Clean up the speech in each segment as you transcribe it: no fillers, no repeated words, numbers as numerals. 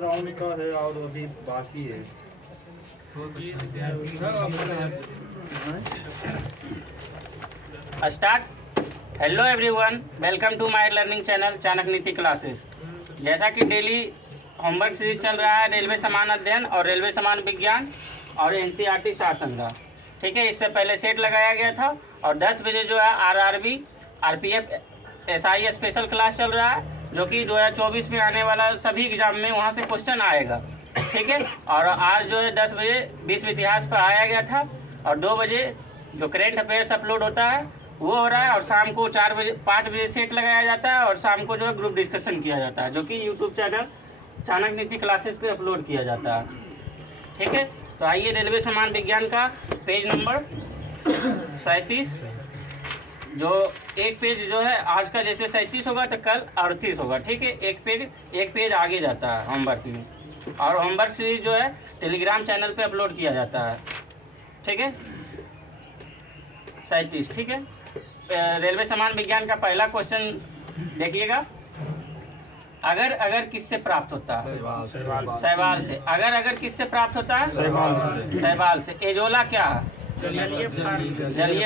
Round का है और अभी बाकी है। Start. Hello everyone, welcome to my learning channel Chanakya Niti classes. जैसा कि डेली होमवर्क सीरीज चल रहा है रेलवे समान अध्ययन और रेलवे समान विज्ञान और एनसीईआरटी सार संग्रह, ठीक है। इससे पहले सेट लगाया गया था और 10 बजे जो है RRB RPF SI special class चल रहा है, जो कि 2024 में आने वाला सभी एग्जाम में वहाँ से क्वेश्चन आएगा, ठीक है। और आज जो है 10 बजे विश्व इतिहास पर आया गया था और 2 बजे जो करेंट अफेयर्स अपलोड होता है वो हो रहा है और शाम को 5 बजे सेट लगाया जाता है और शाम को जो है ग्रुप डिस्कशन किया जाता है, जो कि YouTube channel Chanakya Niti classes पे अपलोड किया जाता है, ठीक है। तो आइए रेलवे समान विज्ञान का पेज नंबर 37, जो एक पेज जो है आज का जैसे 37 होगा तो कल 38 होगा, ठीक है। एक पेज आगे जाता है होमवर्क में, और होमवर्क सीरीज जो है टेलीग्राम चैनल पे अपलोड किया जाता है, ठीक है। 37, ठीक है। रेलवे समान विज्ञान का पहला क्वेश्चन देखिएगा। अगर किससे प्राप्त होता है? शैवाल से। अगर किससे प्राप्त होता है? शैवाल से। एजोला क्या है? जलीय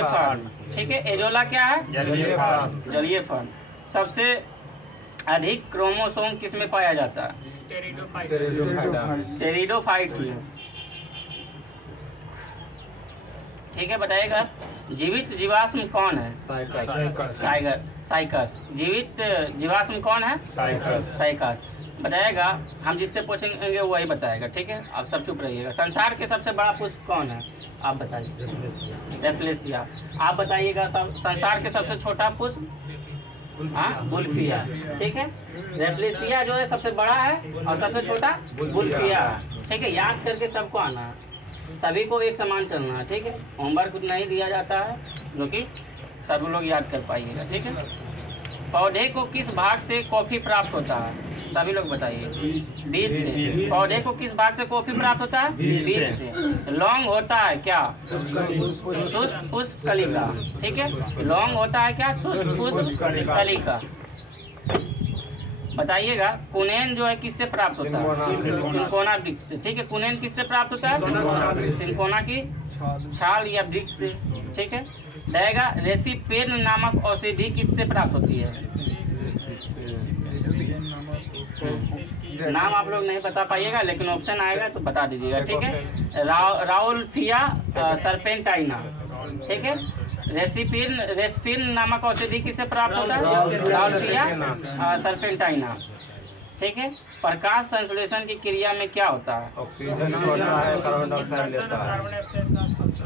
फर्न, ठीक है। एजोला क्या है? जलीय फर्न। सबसे अधिक क्रोमोसोम किस में पाया जाता है? टेरिडोफाइट्स में, ठीक है। बताइएगा जीवित जीवाश्म कौन है? साइकस। जीवित जीवाश्म कौन है? साइकस। बताएगा, हम जिससे पूछेंगे वही बताएगा, ठीक है। आप सब चुप रहिएगा। संसार के सबसे बड़ा पुष्प कौन है? आप बताइए। रेफ्लेसिया। आप बताइएगा संसार के सबसे छोटा पुष्प? हाँ, बुल्फिया, ठीक है। रेफ्लेसिया जो है सबसे बड़ा है और सबसे छोटा बुल्फिया, ठीक है। याद करके सबको आना है, सभी को एक समान चलना है, ठीक है। होमवर्क नहीं दिया जाता है जो कि सब लोग याद कर पाइएगा, ठीक है। पौधे को किस भाग से कॉफी प्राप्त होता है? सभी लोग बताइए। बीज से। पौधे को किस भाग से कॉफी प्राप्त होता है? बीज से। लौंग होता है क्या? शुष्क पुष्प कलिका, ठीक है। लौंग होता है क्या? शुष्क पुष्प कलिका। बताइएगा कुनेन जो है किससे प्राप्त होता है? सिंकोना वृक्ष से, ठीक है। कुनेन किससे प्राप्त होता है? सिंकोना की छाल या वृक्ष से, ठीक है। रहेगा रेसिपेन नामक औषधि किससे प्राप्त होती है? नाम आप लोग नहीं बता पाइएगा, लेकिन ऑप्शन आएगा तो बता दीजिएगा, ठीक है। राउल्फिया सर्पेंटाइना, ठीक है। रेसिपिन नामक औषधि किससे प्राप्त होता है? राउल्फिया सर्पेंटाइना, ठीक है। प्रकाश संश्लेषण की क्रिया में क्या होता है? ऑक्सीजन छोड़ता है, कार्बन डाइऑक्साइड लेता है,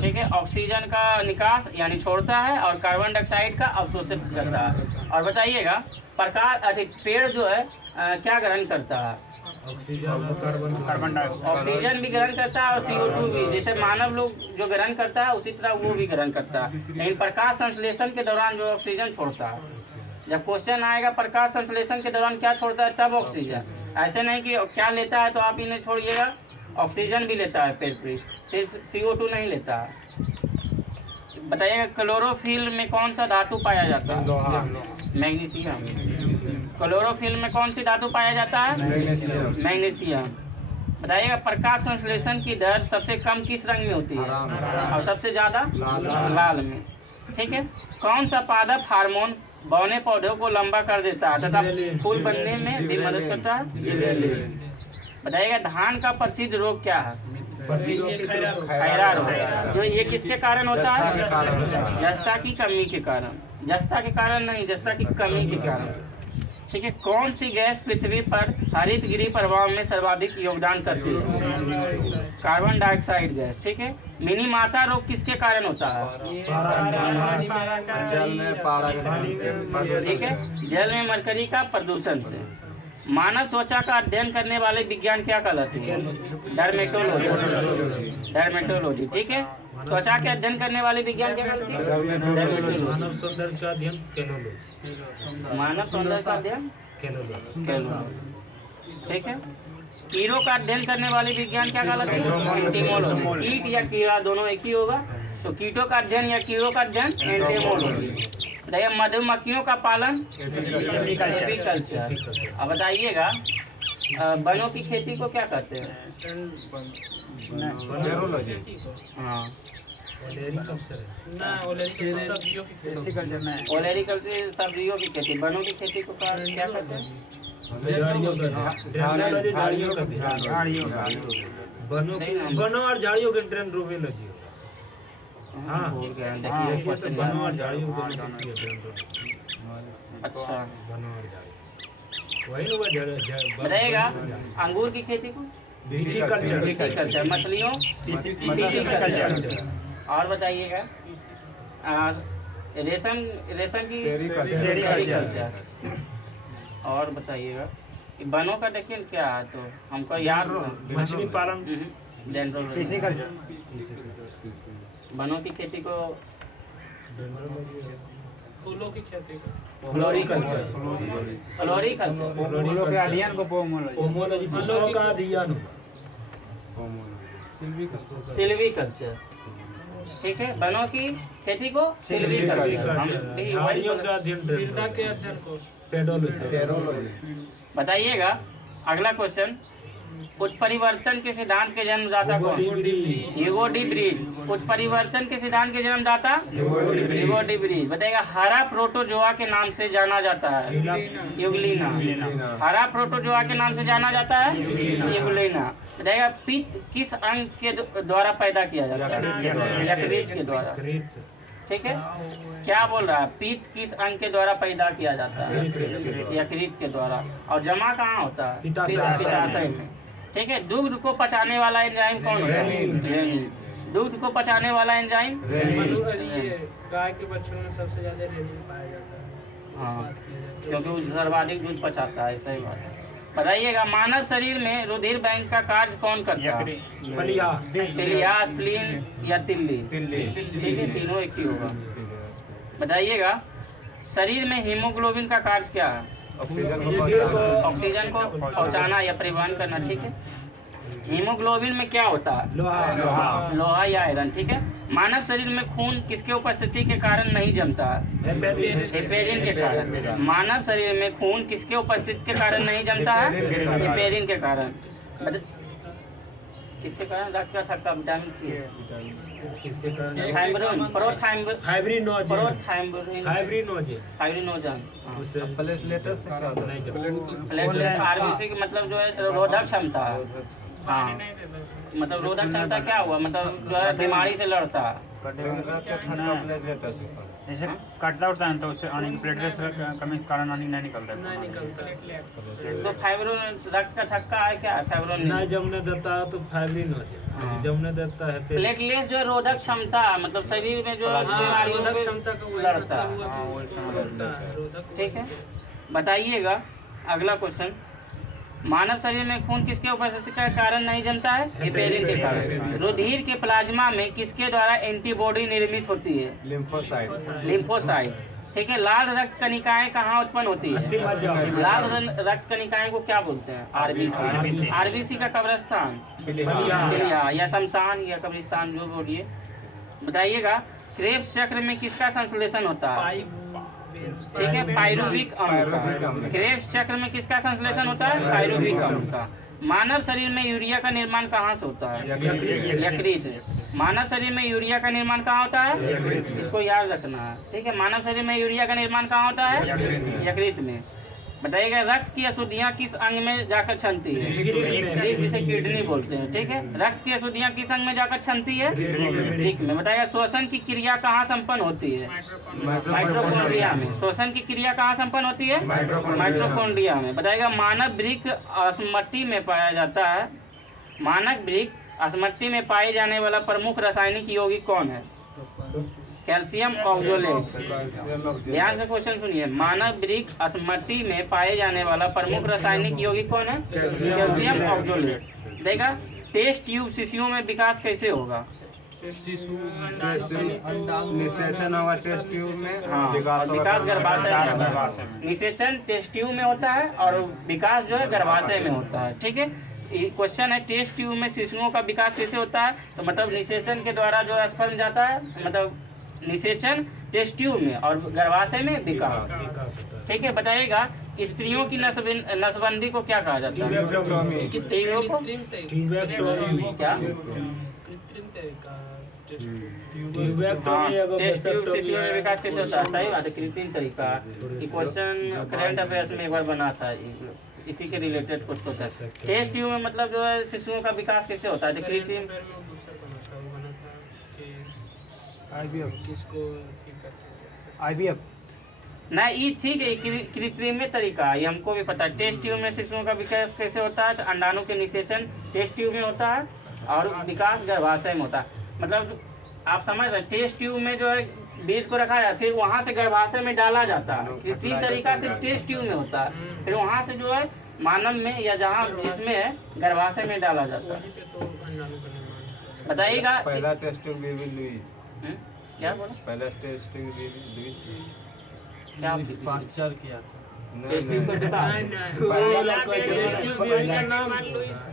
ठीक है। ऑक्सीजन का निकास यानी छोड़ता है और कार्बन डाइऑक्साइड का अवशोषित करता है। और बताइएगा प्रकाश अधिक पेड़ जो है क्या ग्रहण करता है? ऑक्सीजन भी ग्रहण करता है और CO2 भी, जैसे मानव लोग जो ग्रहण करता है उसी तरह वो भी ग्रहण करता है। लेकिन प्रकाश संश्लेषण के दौरान जो ऑक्सीजन छोड़ता है, जब क्वेश्चन आएगा प्रकाश संश्लेषण के दौरान क्या छोड़ता है तब ऑक्सीजन, ऐसे नहीं कि क्या लेता है तो आप इन्हें छोड़िएगा। ऑक्सीजन भी लेता है पेड़ पे, सिर्फ CO2 नहीं लेता है। बताइएगा क्लोरोफिल में कौन सा धातु पाया जाता है? मैग्नीशियम। क्लोरोफिल में कौन सी धातु पाया जाता है? मैग्नीशियम। बताइएगा प्रकाश संश्लेषण की दर सबसे कम किस रंग में होती है और सबसे ज़्यादा लाल में, ठीक है। कौन सा पादप हार्मोन बौने पौधों को लंबा कर देता है तथा फूल बनने में भी मदद करता है? बताइएगा धान का प्रसिद्ध रोग क्या है? खैरा रोग। जो ये किसके कारण होता है? जस्ता की कमी के कारण। जस्ता के कारण नहीं, जस्ता की कमी के कारण, ठीक है। कौन सी गैस पृथ्वी पर हरित गृह प्रभाव में सर्वाधिक योगदान करती है? कार्बन डाइऑक्साइड गैस, ठीक है। मिनीमाता रोग किसके कारण होता है? ठीक है, जल में मरकरी का प्रदूषण से। मानव त्वचा का अध्ययन करने वाले विज्ञान क्या कहलाते हैं? डर्मेटोलॉजी, ठीक है। त्वचा के अध्ययन करने वाले विज्ञान क्या कहलाते हैं? मानव सौंदर्य का अध्ययन मानव सौंदर्य का अध्ययन कैलोलॉजी, ठीक है। कीड़ों का अध्ययन करने वाले विज्ञान क्या कहलाते हैं? एंटीमोलॉजी। कीट या कीड़ा दोनों एक ही होगा, तो कीटों का अध्ययन या कीड़ों का अध्ययन एंटीमोलॉजी। बताइए मधुमक्खियों का पालन एपीकल्चर। अब बताइएगा वनों की खेती को क्या कहते हैं? पेरोलॉजी। हाँ, एग्रीकल्चर ओलेरिकल्चर सब्जियों की खेती। वनों की खेती को क्या कहते हैं? झाड़ियों का वनों और झाड़ियों के डेंड्रोलॉजी। हाँ भूल गए हम, देखिए देखिए तो क्वेश्चन वनों और याद। झाड़ियों को डेंड्रोलॉजी। अच्छा, वनों और झाड़ी वही ना वो बताइएगा अंगूर की खेती को? विटीकल्चर। विटीकल्चर। मछलियों? सिल्वीकल्चर। और बताइएगा रेशम की? सेरीकल्चर। और बताइएगा वनों का देखिए क्या है, तो हमको याद मछली पालन। डेंड्रोलॉजी। वनों की खेती को फूलों की खेती को फ्लोरिकल्चर। फ्लोरिकल्चर। फूलों के अध्ययन को पोमोलॉजी। फूलों का अध्ययन सिल्वीकल्चर। ठीक है, वनों की खेती को सिल्वीकल्चर। हम भी वही झाड़ियों बोल- का अध्ययन पेडोलॉजी। बताइएगा अगला क्वेश्चन, उत्परिवर्तन के सिद्धांत के जन्मदाता कौन? Hugo de Vries. उत्परिवर्तन के सिद्धांत के जन्मदाता ह्यूगो डी ब्रीज। बताइएगा हरा प्रोटोजोआ के नाम से जाना जाता है? यूग्लिना। हरा प्रोटोजोआ के नाम से जाना जाता है? यूग्लिना। बताइएगा पित्त किस अंग के द्वारा पैदा किया जाता है? यकृत के द्वारा। ठीक है, क्या बोल रहा है? पित्त किस अंग के द्वारा पैदा किया जाता है? यकृत के द्वारा। और जमा कहाँ होता है? पित्ताशय में। ठीक है, दूध को पचाने वाला एंजाइम कौन होता है? रेनिन। दूध को पचाने वाला एंजाइम गाय के बच्चों में सबसे ज्यादा रेनिन पाया जाता है। हाँ, क्योंकि वो सर्वाधिक दूध पचाता है। सही बात है। बताइएगा मानव शरीर में रुधिर बैंक का कार्य कौन करता है? पिलिया, स्प्लीन या तिल्ली? ठीक है, तीनों एक ही होगा। बताइएगा शरीर में हीमोग्लोबिन का कार्य क्या है? ऑक्सीजन को पहुंचाना या परिवहन करना। ठीक है, हीमोग्लोबिन में क्या होता है? लोहा या आयरन। ठीक है, मानव शरीर में खून किसके उपस्थिति के कारण नहीं जमता है? हेपेरिन के कारण। मानव शरीर में खून किसके उपस्थिति के कारण नहीं जमता है? हेपेरिन के कारण। किसके कारण? रक्त का थक्का, विटामिन सी। फाइब्रिनोजन। प्लेटलेट्स से क्या होता है? प्लेटलेट्स आरबीसी की मतलब जो है रोधक क्षमता है। हाँ, मतलब रोधक क्षमता क्या हुआ? मतलब जो है बीमारी से लड़ता है। जैसे कटता उठता है तो उससे प्लेटलेट्स कमी के कारण नहीं निकलता है। तो फाइब्रोन रक्त का थक्का है क्या? फाइब्रोन नहीं जमने देता है तो फाइब्रिन हो जाए। जमने देता है प्लेटलेट्स जो है रोधक क्षमता, मतलब शरीर में जो है बीमारियों पे लड़ता है। ठीक है, बताइएगा अगला क्वेश्चन, मानव शरीर में खून किसके उपस्थिति के कारण नहीं जमता है? हेपेरिन के कारण। रुधिर के प्लाज्मा में किसके द्वारा एंटीबॉडी निर्मित होती है? लिम्फोसाइट। ठीक है, लाल रक्त कणिकाएं कहाँ उत्पन्न होती है? लाल रक्त कणिकाएं को क्या बोलते हैं? आरबीसी। आरबीसी का कब्रिस्तान या शमशान या कब्रिस्तान जो बोलिए। बताइएगा क्रेब्स चक्र में किसका संश्लेषण होता है? ठीक है, पाइरुविक अम्ल का। क्रेब्स चक्र में किसका संश्लेषण होता है? पाइरुविक अम्ल का। मानव शरीर में यूरिया का निर्माण कहाँ से होता है? यकृत। मानव शरीर में यूरिया का निर्माण कहाँ होता है? इसको याद रखना है। ठीक है, मानव शरीर में यूरिया का निर्माण कहाँ होता है? यकृत में। बताइएगा रक्त की अशुद्धियाँ किस अंग में जाकर छनती है? जिसे किडनी बोलते हैं। ठीक है, रक्त की अशुद्धियाँ किस अंग में जाकर छनती है? ठीक में। बताइएगा श्वसन की क्रिया कहाँ संपन्न होती है? माइटोकॉन्ड्रिया में। श्वसन की क्रिया कहाँ संपन्न होती है? माइटोकॉन्ड्रिया में। बताइएगा मानव वृक्क अस्मट्टी में पाया जाता है। मानव वृक्क अस्मट्टी में पाए जाने वाला प्रमुख रासायनिक यौगिक कौन है? कैल्शियम ऑक्सोलेट। ध्यान से क्वेश्चन सुनिए, मानव वृक्क अस्मट्टी में पाए जाने वाला प्रमुख रासायनिक यौगिक कौन है? कैल्शियम ऑक्सोलेट। देखा टेस्ट ट्यूब शिशुओं में विकास कैसे होगा? निषेचन होगा टेस्ट ट्यूब में। हाँ, विकास गर्भाशय में होता है। निषेचन टेस्ट ट्यूब में होता है और विकास जो है गर्भाशय में होता है। ठीक है, क्वेश्चन है टेस्ट ट्यूब में शिशुओं का विकास कैसे होता है? तो मतलब निषेचन के द्वारा जो स्पर्म जाता है, मतलब निषेचन टेस्ट ट्यूब में और गर्भाशय में विकास। ठीक है, बताइएगा स्त्रियों की नसबंदी को क्या कहा जाता है? स्त्रियों को क्या? कृत्रिम तरीका हाँ, टेस्ट ट्यूब शिशुओं में विकास कैसे होता है? सही बात है, कृत्रिम तरीका। ये क्वेश्चन करंट अफेयर्स में एक बार बना था, इसी के रिलेटेड कुछ क्वेश्चन। टेस्ट ट्यूब में मतलब जो है शिशुओं का विकास कैसे होता है? कृत्रिम IVF नहीं, ये ठीक है, कृत्रिम तरीका है, ये हमको भी पता है। टेस्ट ट्यूब में शिशुओं का विकास कैसे होता है? तो अंडाणु के निषेचन टेस्ट ट्यूब में होता है और विकास गर्भाशय में होता है। मतलब आप समझ रहे, टेस्ट ट्यूब में जो है बीज को रखा जाता है, फिर वहाँ से गर्भाशय में डाला जाता है। कृत्रिम तरीका से टेस्ट ट्यूब में होता है, फिर वहाँ से जो है मानव में या जहाँ जिसमें है गर्भाशय में डाला जाता है। बताइएगा पहला टेस्ट ट्यूब बेबी लुइस। क्या बोला? पहला टेस्ट ट्यूब बेबी लुइस क्या पास्चर किया नहीं नहीं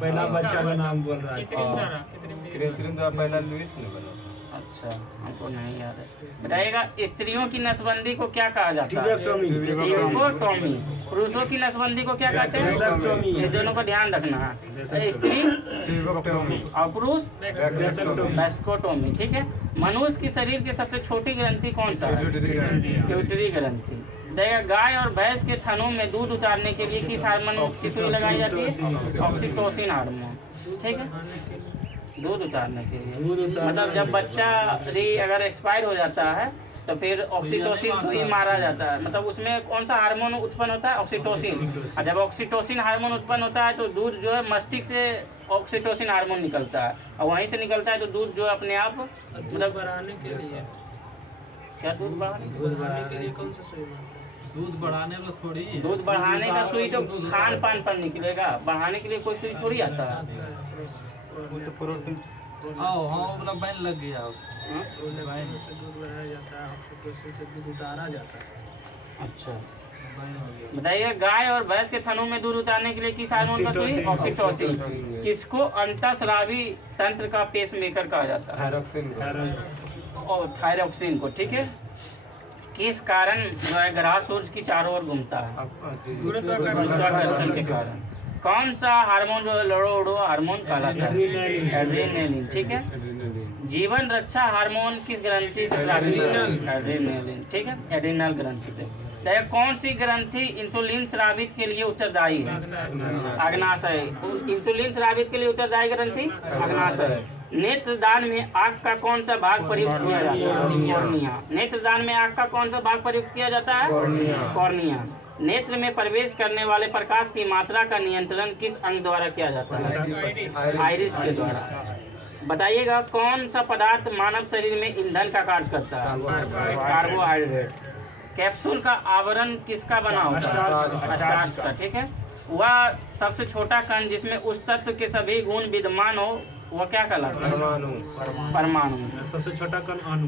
पहला बच्चा का नाम बोल रहा है। कृत्रिम द्वारा पहला लुइस ने बना। अच्छा, हमको नहीं याद है। बताइएगा स्त्रियों की नसबंदी को क्या कहा जाता है? टिबेक्टोमी। पुरुषों की नसबंदी को क्या कहते हैं? इस दोनों का ध्यान रखना है, स्त्री और पुरुष वेस्कोटोमी। ठीक है। मनुष्य के शरीर की सबसे छोटी ग्रंथि कौन सा है? प्यूटरी ग्रंथि। देखिए गाय और भैंस के थनों में दूध उतारने के लिए किस हार्मोन की सुई लगाई जाती है? Oxytocin hormone. ठीक है, दूध उतारने के लिए। मतलब जब बच्चा अगर एक्सपायर हो जाता है तो फिर ऑक्सीटोसिन सुई मारा जाता है। मतलब उसमें कौन सा हार्मोन उत्पन्न होता है? ऑक्सीटोसिन। और जब ऑक्सीटोसिन हार्मोन उत्पन्न होता है तो दूध जो है मस्तिष्क से ऑक्सीटोसिन हार्मोन निकलता है, और वहीं से निकलता है तो दूध जो अपने आप मतलब बढ़ाने के लिए क्या दूध बढ़ाने के लिए कौन सा सुई मारते हैं? दूध बढ़ाने वाला थोड़ी है। दूध बढ़ाने का सुई तो खान पान पर निकलेगा, बढ़ाने के लिए कोई सुई थोड़ी आता है। हाँ मतलब बैन लग गया से दूध बढ़ाया जाता है, ऑक्सीटोसिन से दूध उतारा जाता है। अच्छा, बताइए गाय और भैंस के थनों में दूध उतारने के लिए किस हार्मोन का सुई? ऑक्सीटोसिन। किसको अंतःस्रावी तंत्र का पेसमेकर कहा जाता है? और थायरॉक्सिन को। ठीक है। किस कारण जो है ग्रह सूर्य की चारों ओर घूमता है? गुरुत्वाकर्षण के कारण। कौन सा हार्मोन जो है लड़ो उड़ो हार्मोन कहलाता है? एड्रेनालिन। ठीक है। जीवन रक्षा हार्मोन किस ग्रंथि से स्रावित होता है? एड्रेनालिन। ठीक है, एड्रेनल ग्रंथि से। देखिए कौन सी ग्रंथि इंसुलिन स्रावित के लिए उत्तरदायी है? अग्नाशय। इंसुलिन स्रावित के लिए उत्तरदायी ग्रंथि अग्नाशय। नेत्रदान में आँख का कौन सा भाग प्रयुक्त किया जाता है? कॉर्निया। नेत्रदान में आँख का कौन सा भाग प्रयुक्त किया जाता है? कॉर्निया। नेत्र में प्रवेश करने वाले प्रकाश की मात्रा का नियंत्रण किस अंग द्वारा किया जाता है? आइरिस के द्वारा। बताइएगा कौन सा पदार्थ मानव शरीर में ईंधन का कार्य करता है? कार्बोहाइड्रेट। कैप्सूल का आवरण किसका बना होता है? स्टार्च का। ठीक है। वह सबसे छोटा कण जिसमें उस तत्व के सभी गुण विद्यमान हो वह क्या कहलाता है? परमाणु। सबसे छोटा कण अणु।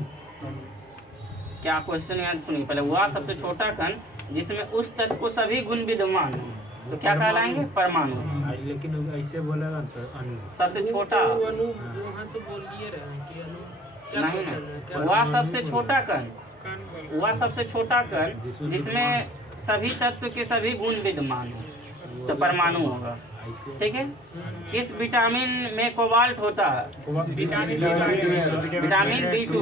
क्या क्वेश्चन याद सुनिए पहले। वह सबसे छोटा कण जिसमें उस तत्व को सभी गुण विद्यमान हो तो क्या कहलाएंगे? परमाणु। लेकिन ऐसे बोलेगा तो अणु सबसे छोटा तो बोल दिए रहे कि नहीं, वह सबसे छोटा कण, वह सबसे छोटा कण जिसमें सभी तत्व के सभी गुण विद्यमान हो तो परमाणु होगा। ठीक है। किस विटामिन में कोबाल्ट होता है? विटामिन B2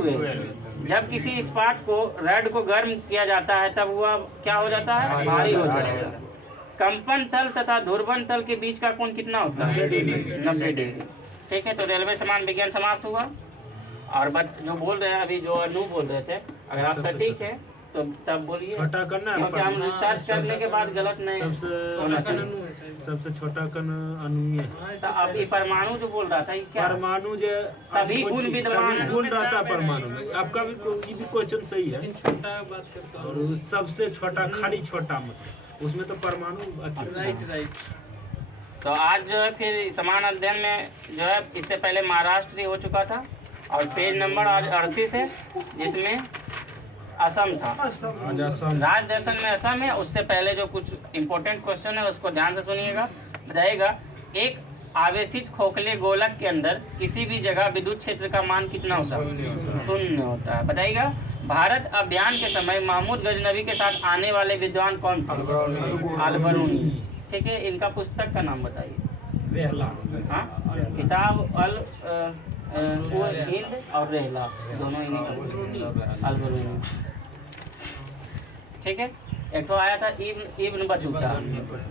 जब किसी इस्पात को रॉड को गर्म किया जाता है तब वह क्या हो जाता है? भारी हो जाएगा। कंपन तल तथा ध्रुवण तल के बीच का कोण कितना होता है? 90 डिग्री। ठीक है। तो रेलवे समान विज्ञान समाप्त हुआ। और जो बोल रहे हैं अभी जो अनु बोल रहे थे, अगर आप सटीक है तो तब बोलिए, छोटा करना है क्योंकि हम रिसर्च करने के बाद गलत नहीं होना चाहिए। सबसे छोटा कण अणु है। तो आप ये परमाणु जो बोल रहा था ये क्या? परमाणु जो सभी गुण विद्यमान गुण रहता है परमाणु में। आपका भी ये भी क्वेश्चन सही है। छोटा बात करता हूं। और सबसे छोटा खाली छोटा मतलब उसमें तो परमाणु। राइट। तो आज जो है फिर समान अध्ययन में जो है इससे पहले महाराष्ट्र हो चुका था और पेज नंबर आज 38 है जिसमें असम था। राज दर्शन में असम है। उससे पहले जो कुछ इम्पोर्टेंट क्वेश्चन है उसको ध्यान से सुनिएगा। बताइएगा एक आवेशित खोखले गोलक के अंदर किसी भी जगह विद्युत क्षेत्र का मान कितना होता है? 0 होता है। बताइएगा भारत अभियान के समय महमूद गजनवी के साथ आने वाले विद्वान कौन थे? अलबरूनी। अलबरूनी। ठीक है, इनका पुस्तक का नाम बताइए। रेहला। हाँ, किताब हिंद और रेहला दोनों इन्हीं का, अलबरूनी। ठीक है, एक तो आया था इब्न बतूता,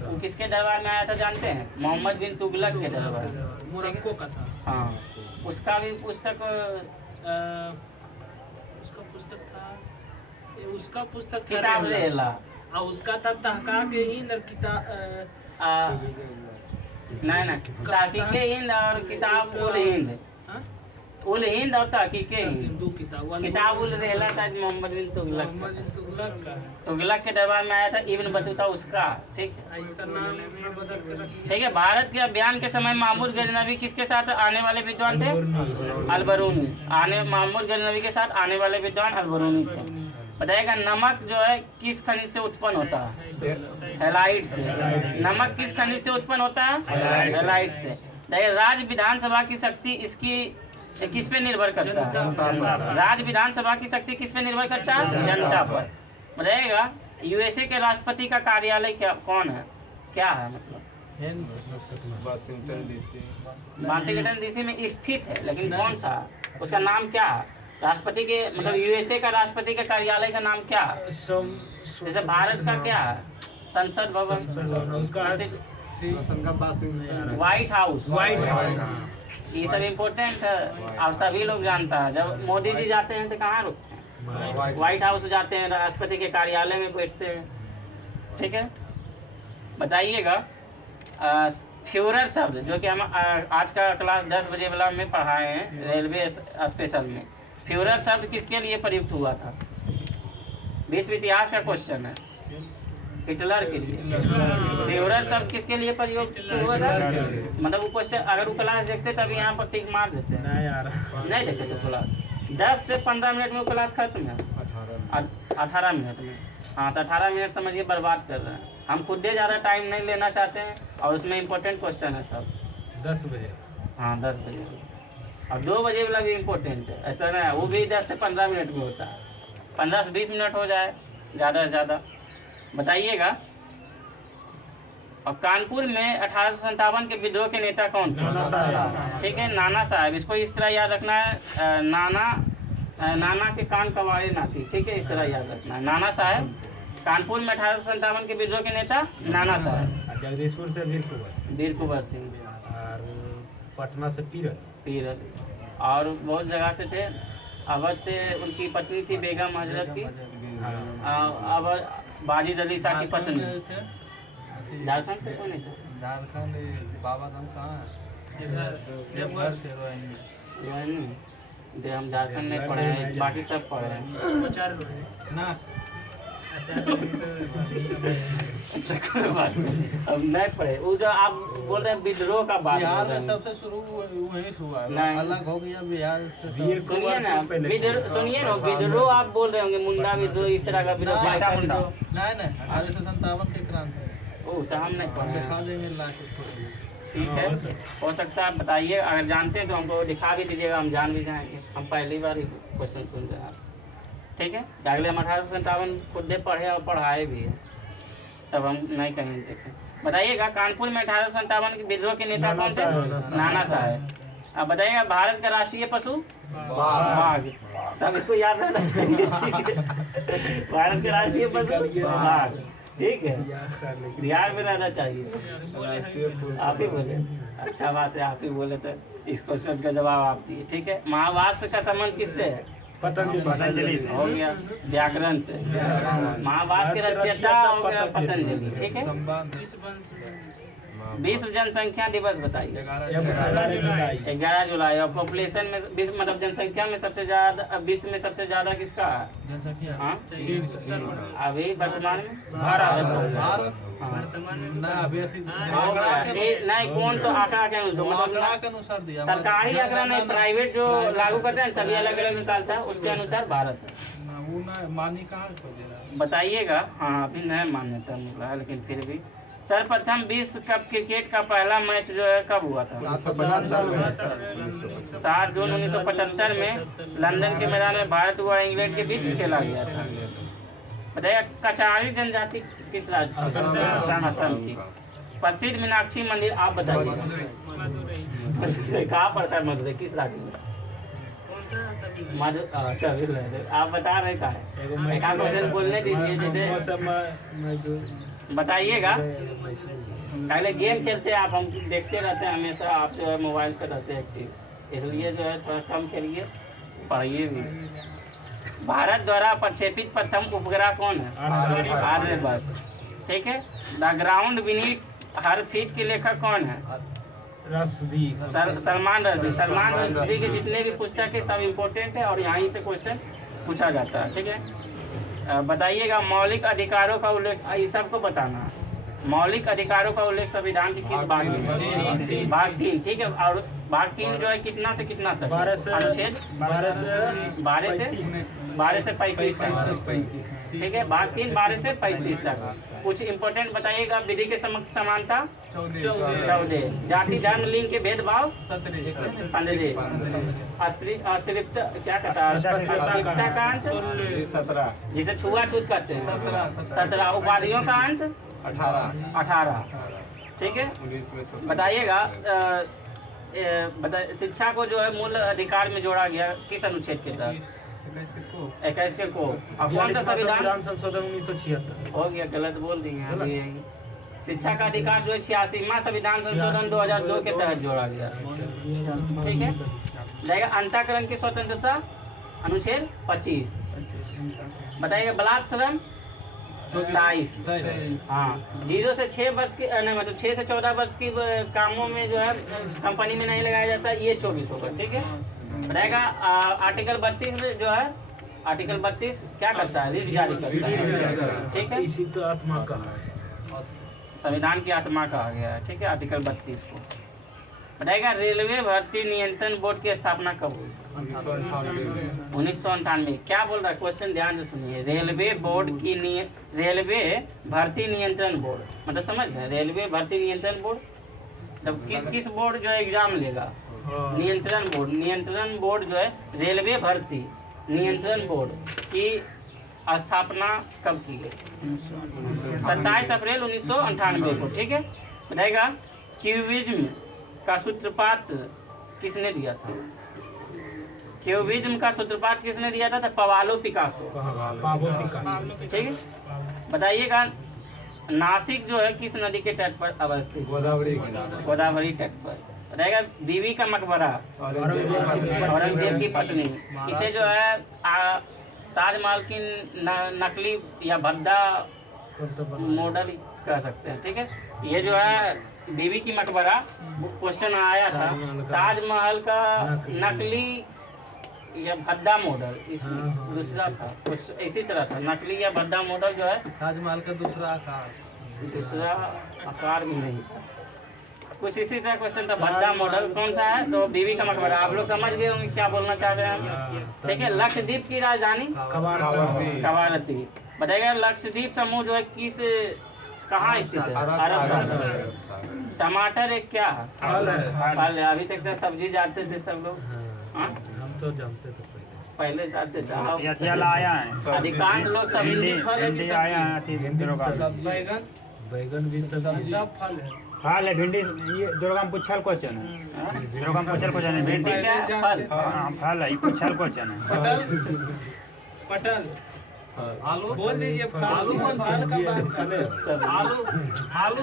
वो किसके दरबार में आया था जानते हैं? मोहम्मद बिन तुगलक के दरबार। मोरक्को का था। हाँ, उसका भी पुस्तक उसका पुस्तक था किताब रेहला। और उसका था तहकाक हिंद और किताब नहीं तहकीके हिंद और किताब उल हिंद। उल हिंद और तहकीके हिंद, दो किताब। किताब उल रेहला शायद मोहम्मद बिन तुगलक का है। तुगलक के दरबार में आया था इब्न बतूता उसका। ठीक, इसका नाम बदल के रखिए। ठीक है। भारत के अभियान के समय महमूद गजनवी किसके साथ आने वाले विद्वान थे? अलबरूनी। महमूद गजनवी के साथ आने वाले विद्वान अलबरूनी थे। बताइएगा, नमक जो है किस खनिज से उत्पन्न होता है? हैलाइड से। नमक किस खनिज से उत्पन्न होता है? हैलाइड से। देखिए, राज्य विधानसभा की शक्ति इसकी किस पे निर्भर करता है? राज्य विधानसभा की शक्ति किस पे निर्भर करता है? जनता पर। बताइएगा, यूएसए के राष्ट्रपति का कार्यालय कौन है? क्या है मतलब? Washington DC. वाशिंगटन डीसी में स्थित है, लेकिन कौन सा? उसका नाम क्या है? राष्ट्रपति के मतलब यूएसए का राष्ट्रपति के कार्यालय का नाम क्या है? जैसे भारत का क्या है? संसद भवन, व्हाइट हाउस। ये सब इम्पोर्टेंट है और सभी लोग जानता है। जब मोदी जी जाते हैं तो कहाँ रुकते हैं? व्हाइट हाउस जाते हैं, राष्ट्रपति के कार्यालय में बैठते हैं। ठीक है, बताइएगा, फ्यूरर शब्द जो कि हम आज का क्लास 10 बजे वाला में पढ़ाए हैं रेलवे स्पेशल में, फ्यूरर शब्द किसके लिए प्रयुक्त हुआ था? विश्व इतिहास का क्वेश्चन है, हिटलर के लिए। फ्यूरर शब्द किसके लिए प्रयोग हुआ था? मतलब वो क्वेश्चन अगर वो क्लास देखते तभी यहाँ पर टिक मार देते हैं। नहीं देखे तो क्लास 10 से 15 मिनट में वो क्लास खत्म है। 18 मिनट में। हाँ, तो 18 मिनट समझिए बर्बाद कर रहे हैं। हम खुद से ज़्यादा टाइम नहीं लेना चाहते हैं और उसमें इम्पोर्टेंट क्वेश्चन है सब। 10 बजे। हाँ, 10 बजे और 2 बजे वाला भी इम्पोर्टेंट है। ऐसा ना, वो भी 10 से 15 मिनट में होता है। 15 से 20 मिनट हो जाए ज़्यादा से ज़्यादा। बताइएगा, और कानपुर में 1857 के विद्रोह के नेता कौन थे? ठीक है, नाना साहब। इसको इस तरह याद रखना है, नाना के कान कवाड़े नाती। ठीक है, इस तरह याद रखना है। नाना साहब, कानपुर में 1857 के विद्रोह के नेता नाना साहब। जगदीशपुर से वीर कुंवर सिंह। और पटना से पीरल। और बहुत जगह से थे। अवध से उनकी पत्नी थी बेगम हजरत की। अवध बाजिद अली शाह की पत्नी। झारखंड से कौन है? झारखंड बाबा धाम कहाँ है? हम झारखंड में पढ़े हैं, बाकी सब पढ़े हैं ना। अच्छा, कोई बात नहीं, अब नहीं पढ़े। वो जो आप बोल रहे हैं विद्रोह का बात, बिहार में सबसे शुरू वहीं से हुआ है, अलग हो गया बिहार से। सुनिए ना, सुनिए ना, विद्रोह आप बोल रहे होंगे, मुंडा विद्रोह, इस तरह का विद्रोह। नहीं 1857 के क्रांति। ओह, तो हम नहीं पढ़े। दिखा देंगे ला के। ठीक है, हो सकता है आप बताइए, अगर जानते हैं तो हमको दिखा भी दीजिएगा, हम जान भी जाएंगे। हम पहली बार ही क्वेश्चन सुन रहे हैं। ठीक है, अगले हम 1857 खुद से पढ़े और पढ़ाए भी है, तब हम नहीं कहीं देखें। बताइएगा, कानपुर में 1857 के विद्रोह के नेता कौन थे? नाना साहब। अब बताइएगा, भारत का राष्ट्रीय पशु बाघ। सब इसको याद रखना चाहिए। ठीक है, भारत के राष्ट्रीय पशु बाघ। ठीक है, ध्यान में रहना चाहिए। आप ही बोले, अच्छा बात है, आप ही बोले तो इस क्वेश्चन का जवाब आप दिए। ठीक है, महाभाष्य का संबंध किससे है? पतंजलि से। हो गया, व्याकरण से। महाभाष्य के रचयिता हो गया पतंजलि। ठीक है, विश्व जनसंख्या दिवस बताइए। 11 जुलाई। और पॉपुलेशन में विश्व मतलब जनसंख्या में सबसे ज्यादा, विश्व में सबसे ज्यादा किसका है? हाँ, अभी वर्तमान में नहीं, कौन तो आंकड़ा के अनुसार दिया, सरकारी आंकड़ा नहीं, प्राइवेट जो लागू करते हैं सभी अलग अलग निकालता है, उसके अनुसार भारत है। बताइएगा। हाँ, अभी नया मान्यता मिला है, लेकिन फिर भी सर्वप्रथम विश्व कप क्रिकेट का पहला मैच जो है कब हुआ था? 7 जून 1975 में लंदन के मैदान में भारत व इंग्लैंड के बीच खेला गया था। बताइए कचारी जनजाति किस राज्य? असम की। प्रसिद्ध मीनाक्षी मंदिर आप बताइए कहाँ पड़ता है? मधुरई किस राज्य में? आप बता रहे कहाँ है? एक क्वेश्चन बोलने दीजिए जैसे बताइएगा। पहले गेम खेलते हैं आप, हम देखते रहते हैं हमेशा, आप जो है मोबाइल पर रहते हैं एक्टिव, इसलिए जो है थोड़ा कम खेलिए, पढ़िए भी। भारत द्वारा प्रक्षेपित प्रथम उपग्रह कौन है? आर्यभट्ट। ठीक है। The ground beneath her feet के लेखक कौन है? सलमान रश्दी। सलमान रश्दी के जितने भी पुस्तक है सब इम्पोर्टेंट है और यहीं से क्वेश्चन पूछा जाता है। ठीक है। बताइएगा मौलिक अधिकारों का उल्लेख, ये सबको बताना है। मौलिक अधिकारों का उल्लेख संविधान के किस भाग में? भाग 3। ठीक है। और भाग 3 जो है कितना से कितना तक? अनुच्छेद 12 से 35 तक। ठीक है। भाग 3 12 से 35 तक। कुछ इम्पोर्टेंट बताइएगा। विधि के समानता 14। जाति धर्म लिंग के भेदभाव 15। अस्पृश्यता क्या कहता है? अस्पृश्यता का अंत 17। जिसे छुआछूत कहते हैं 17। उपाधियों का अंत 18। ठीक है। बताइएगा शिक्षा को जो है मूल अधिकार में जोड़ा गया किस अनुच्छेद के तहत? 21 के को। अब कौन सा संविधान संशोधन 1976 हो गया? गलत बोल दिए अभी। शिक्षा का अधिकार जो है 86वां संविधान संशोधन 2002 के तहत जोड़ा गया। ठीक है। जाएगा अंतःकरण की स्वतंत्रता अनुच्छेद 25। बताइएगा बलात् श्रम 27। हाँ। 0 से 6 वर्ष की नहीं, मतलब 6 से 14 वर्ष की कामों में जो है कंपनी में नहीं लगाया जाता, ये 24 होगा। ठीक है। बताएगा आर्टिकल 32 में जो है, आर्टिकल 32 क्या करता है? रीट जारी करता है। ठीक है। इसी तो आत्मा का है, संविधान की आत्मा कहा गया है। ठीक है। आर्टिकल 32 को। बताएगा रेलवे भर्ती नियंत्रण बोर्ड की स्थापना कब हुई? 1998। क्या बोल रहा है क्वेश्चन? ध्यान से सुनिए। रेलवे भर्ती नियंत्रण बोर्ड मतलब समझ रहे? रेलवे भर्ती नियंत्रण बोर्ड तब किस बोर्ड जो है एग्जाम लेगा? नियंत्रण बोर्ड। नियंत्रण बोर्ड जो है रेलवे भर्ती नियंत्रण बोर्ड की स्थापना कब की गई? 27 अप्रैल 1998 को। ठीक है। बताएगा क्यूबिज्म का सूत्रपात किसने दिया था? क्यूबिज्म का सूत्रपात किसने दिया था? Pablo Picasso. ठीक है। बताइएगा नासिक जो है किस नदी के तट पर अवस्थित? गोदावरी तट पर। बताइएगा बीवी का मकबरा औरंगजेब की पत्नी, इसे जो है ताजमहल की नकली या भद्दा मॉडल कह सकते हैं। ठीक है। ये जो है बीवी की मकबरा क्वेश्चन आया था, ताजमहल का नकली या भद्दा मॉडल दूसरा था, इसी तरह था। नकली या भद्दा मॉडल जो है ताजमहल का दूसरा आकार भी नहीं था, कुछ इसी तरह क्वेश्चन था। भद्दा मॉडल कौन सा है? तो बीवी का मकबरा। आप लोग समझ गए होंगे क्या बोलना चाह रहे हैं हम। ठीक है। लक्षद्वीप की राजधानी कवारती। बताइएगा लक्षद्वीप समूह जो है किस कहाँ स्थित है? अरब सागर। टमाटर एक क्या है? फल है। अभी तक तो सब्जी जानते थे सब लोग। हम तो जानते थे पहले जानते थे। आया है अधिकांश लोग सब्जी फल है। बैगन भी सब फल है। फल है। भिंडी ये दुर्गम पुछल क्वेश्चन है। दुर्गम पुछल क्वेश्चन है। भिंडी क्या है? फल। फल है। ये पुछल क्वेश्चन है। पटल आलू बोल दीजिए। आलू कौन सी? आलू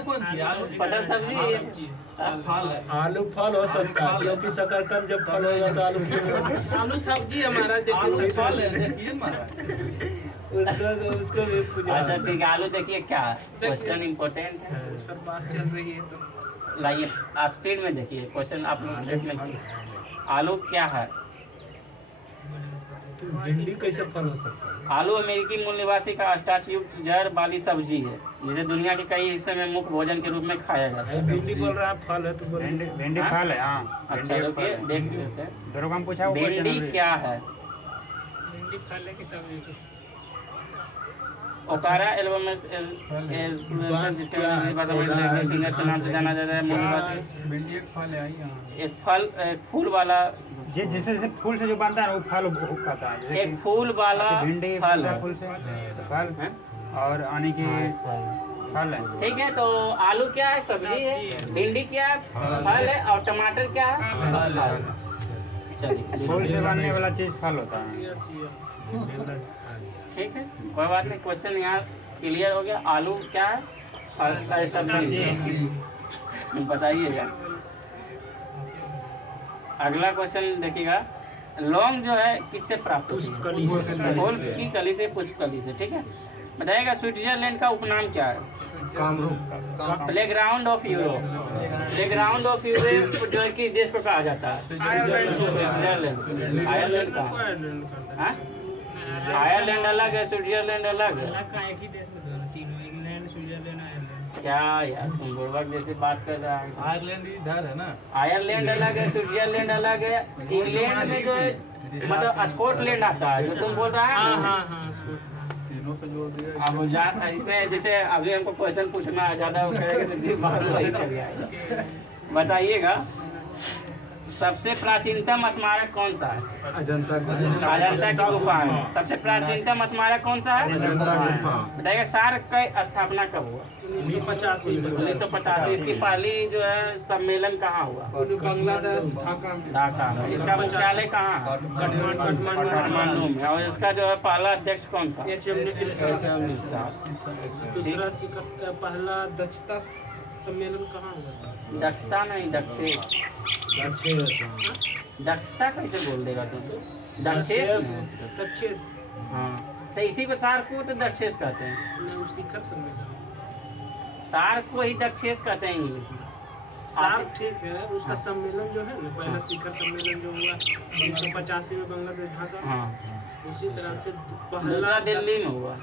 कौन सी? आलू पटल सब्जी फल है। आलू फल हो सकता है क्योंकि शकरकंद जब फल होगा तो आलू सब्जी हमारा देखिए फल है। देखिए हमारा उसको भी अच्छा ठीक है। आलू देखिए क्या क्वेश्चन इम्पोर्टेंट है, उस पर बात चल रही है तो लाइए स्पीड में देखिए क्वेश्चन आप लोग देख लेंगे। आलू क्या है? भिंडी कैसे फल हो सकता है? आलू अमेरिकी मूल निवासी का स्टार्चयुक्त जड़ वाली सब्जी है जिसे दुनिया के कई हिस्सों में मुख्य भोजन के रूप में खाया जाता है। भिंडी बोल रहा है फल है तो भिंडी फल है। हाँ। अच्छा रुकिए देख लेते हैं। दुर्गम पूछा भिंडी क्या है? भिंडी फल है कि सब्जी? ओकारा एल्बम जिसके भाषा में फिंगर्स के नाम से जाना जाता है। भिंडी एक फल है यहाँ। एक फल, एक फूल वाला, जिससे फूल से जो बनता है वो फल खाता है। जैसे एक फूल वाला भिंडी फल है। फूल से तो फल हैं? और आने की फल है। ठीक है, तो आलू क्या है? सब्जी है। भिंडी क्या है? फल है। और टमाटर क्या है? फल है। चलिए, फूल से बनने वाला चीज फल होता है। ठीक है, कोई बात नहीं। क्वेश्चन यहाँ क्लियर हो गया। आलू क्या है? फल, सब्जी है। बताइएगा। अगला क्वेश्चन देखिएगा। लौंग जो है किससे प्राप्त होती है? पुष्पकली से। फूल की कली से, पुष्पकली से। ठीक है, बताइएगा स्विट्जरलैंड का उपनाम क्या है? Playground of Europe. Playground of Europe जो है किस देश को कहा जाता है? स्विट्जरलैंड। आयरलैंड का? हाँ? आयरलैंड अलग है, स्विट्जरलैंड अलग है। एक ही देश में दोनों तीनों, इंग्लैंड, स्विट्जरलैंड, आयरलैंड। क्या यार तुम बुड़बक जैसे बात कर रहा है। आयरलैंड इधर है ना। आयरलैंड अलग है, स्विट्जरलैंड अलग है। इंग्लैंड में जो है मतलब स्कॉटलैंड आता है जो तुम बोल रहा है। तीनों से जोड़ दिया। अब इसमें जैसे अभी हमको क्वेश्चन पूछना ज्यादा हो करेगा तो दिमाग वही चल जाएगा। बताइएगा सबसे प्राचीनतम स्मारक कौन सा है? अजंता अजंता की गुफा है। सबसे प्राचीनतम स्मारक कौन सा है? बताइएगा सार्क का स्थापना कब हुआ? 1985। इसकी पहली जो है सम्मेलन कहाँ हुआ? बांग्लादेश, ढाका में। ढाका में। इसका मुख्यालय कहाँ है? काठमांडू में। और इसका जो है पहला अध्यक्ष कौन था? दूसरा पहला दक्षता सम्मेलन कहाँ हुआ? दक्षता नहीं, दक्षेश। दक्षता कैसे बोल देगा तुम? दक्षेश नहीं। दक्षेश हाँ, तो इसी को सार्क को तो दक्षेश कहते हैं। शिखर सम्मेलन। सार्क को ही दक्षेश कहते हैं इंग्लिश में। सार्क ठीक है, उसका सम्मेलन जो है ना, पहला शिखर सम्मेलन जो हुआ 1985 में बांग्लादेश, ढाका। हाँ, उसी तरह से दूसरा दिल्ली में हुआ।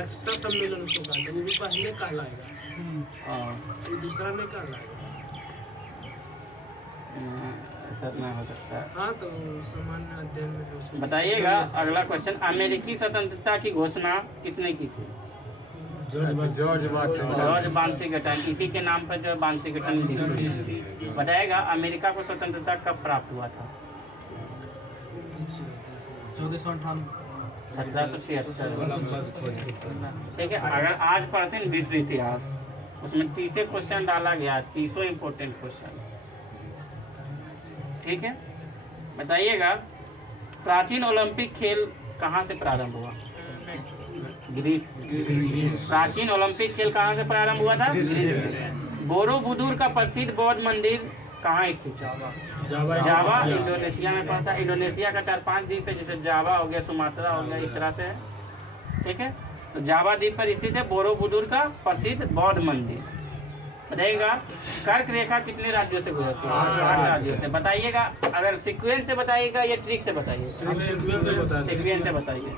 दक्षता सम्मेलन उसको कहते हैं, वो भी पहले कहलाएगा, हाँ, ये दूसरा नहीं कहलाएगा। ऐसा नहीं हो सकता है। हाँ, तो सामान्य अध्ययन में जो उसको- बताइएगा अगला क्वेश्चन। अमेरिकी स्वतंत्रता की घोषणा किसने की थी? George Washington. George Washington. इसी के नाम पर जो है वाशिंगटन डीसी। बताइएगा अमेरिका को स्वतंत्रता कब प्राप्त हुआ था? 1776। ठीक है, अगर आज पढ़ते हैं विश्व इतिहास, उसमें 30 क्वेश्चन डाला गया, 30 इम्पोर्टेंट क्वेश्चन। ठीक है, बताइएगा प्राचीन ओलंपिक खेल कहाँ से प्रारंभ हुआ? ग्रीस। प्राचीन ओलंपिक खेल कहाँ से प्रारंभ हुआ था? ग्रीस। बोरोबुदुर का प्रसिद्ध बौद्ध मंदिर कहाँ स्थित है? जावा, इंडोनेशिया में पड़ता है। इंडोनेशिया का 4-5 द्वीप है, जैसे जावा हो गया, सुमात्रा हो गया, इस तरह से है। ठीक है, तो जावा द्वीप पर स्थित है बोरोबुदुर का प्रसिद्ध बौद्ध मंदिर। बताइएगा कर्क रेखा कितने राज्यों से गुजरती है? 8 राज्यों से। बताइएगा अगर सीक्वेंस से बताइएगा या ट्रिक से बताइए? सीक्वेंस से बताइए।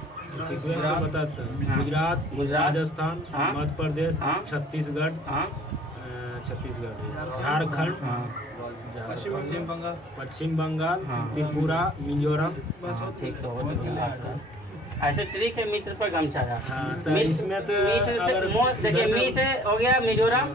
गुजरात, राजस्थान, हाँ। मध्य प्रदेश, हाँ। छत्तीसगढ़, हाँ, झारखंड, हाँ, पश्चिम बंगाल, हाँ। त्रिपुरा, मिजोरम। हाँ, ठीक तो हो गया आपका। ऐसे ट्रिक है मित्र पर गमछा जा। हाँ, तो इसमें तो अगर देखिए मी से हो गया मिजोरम,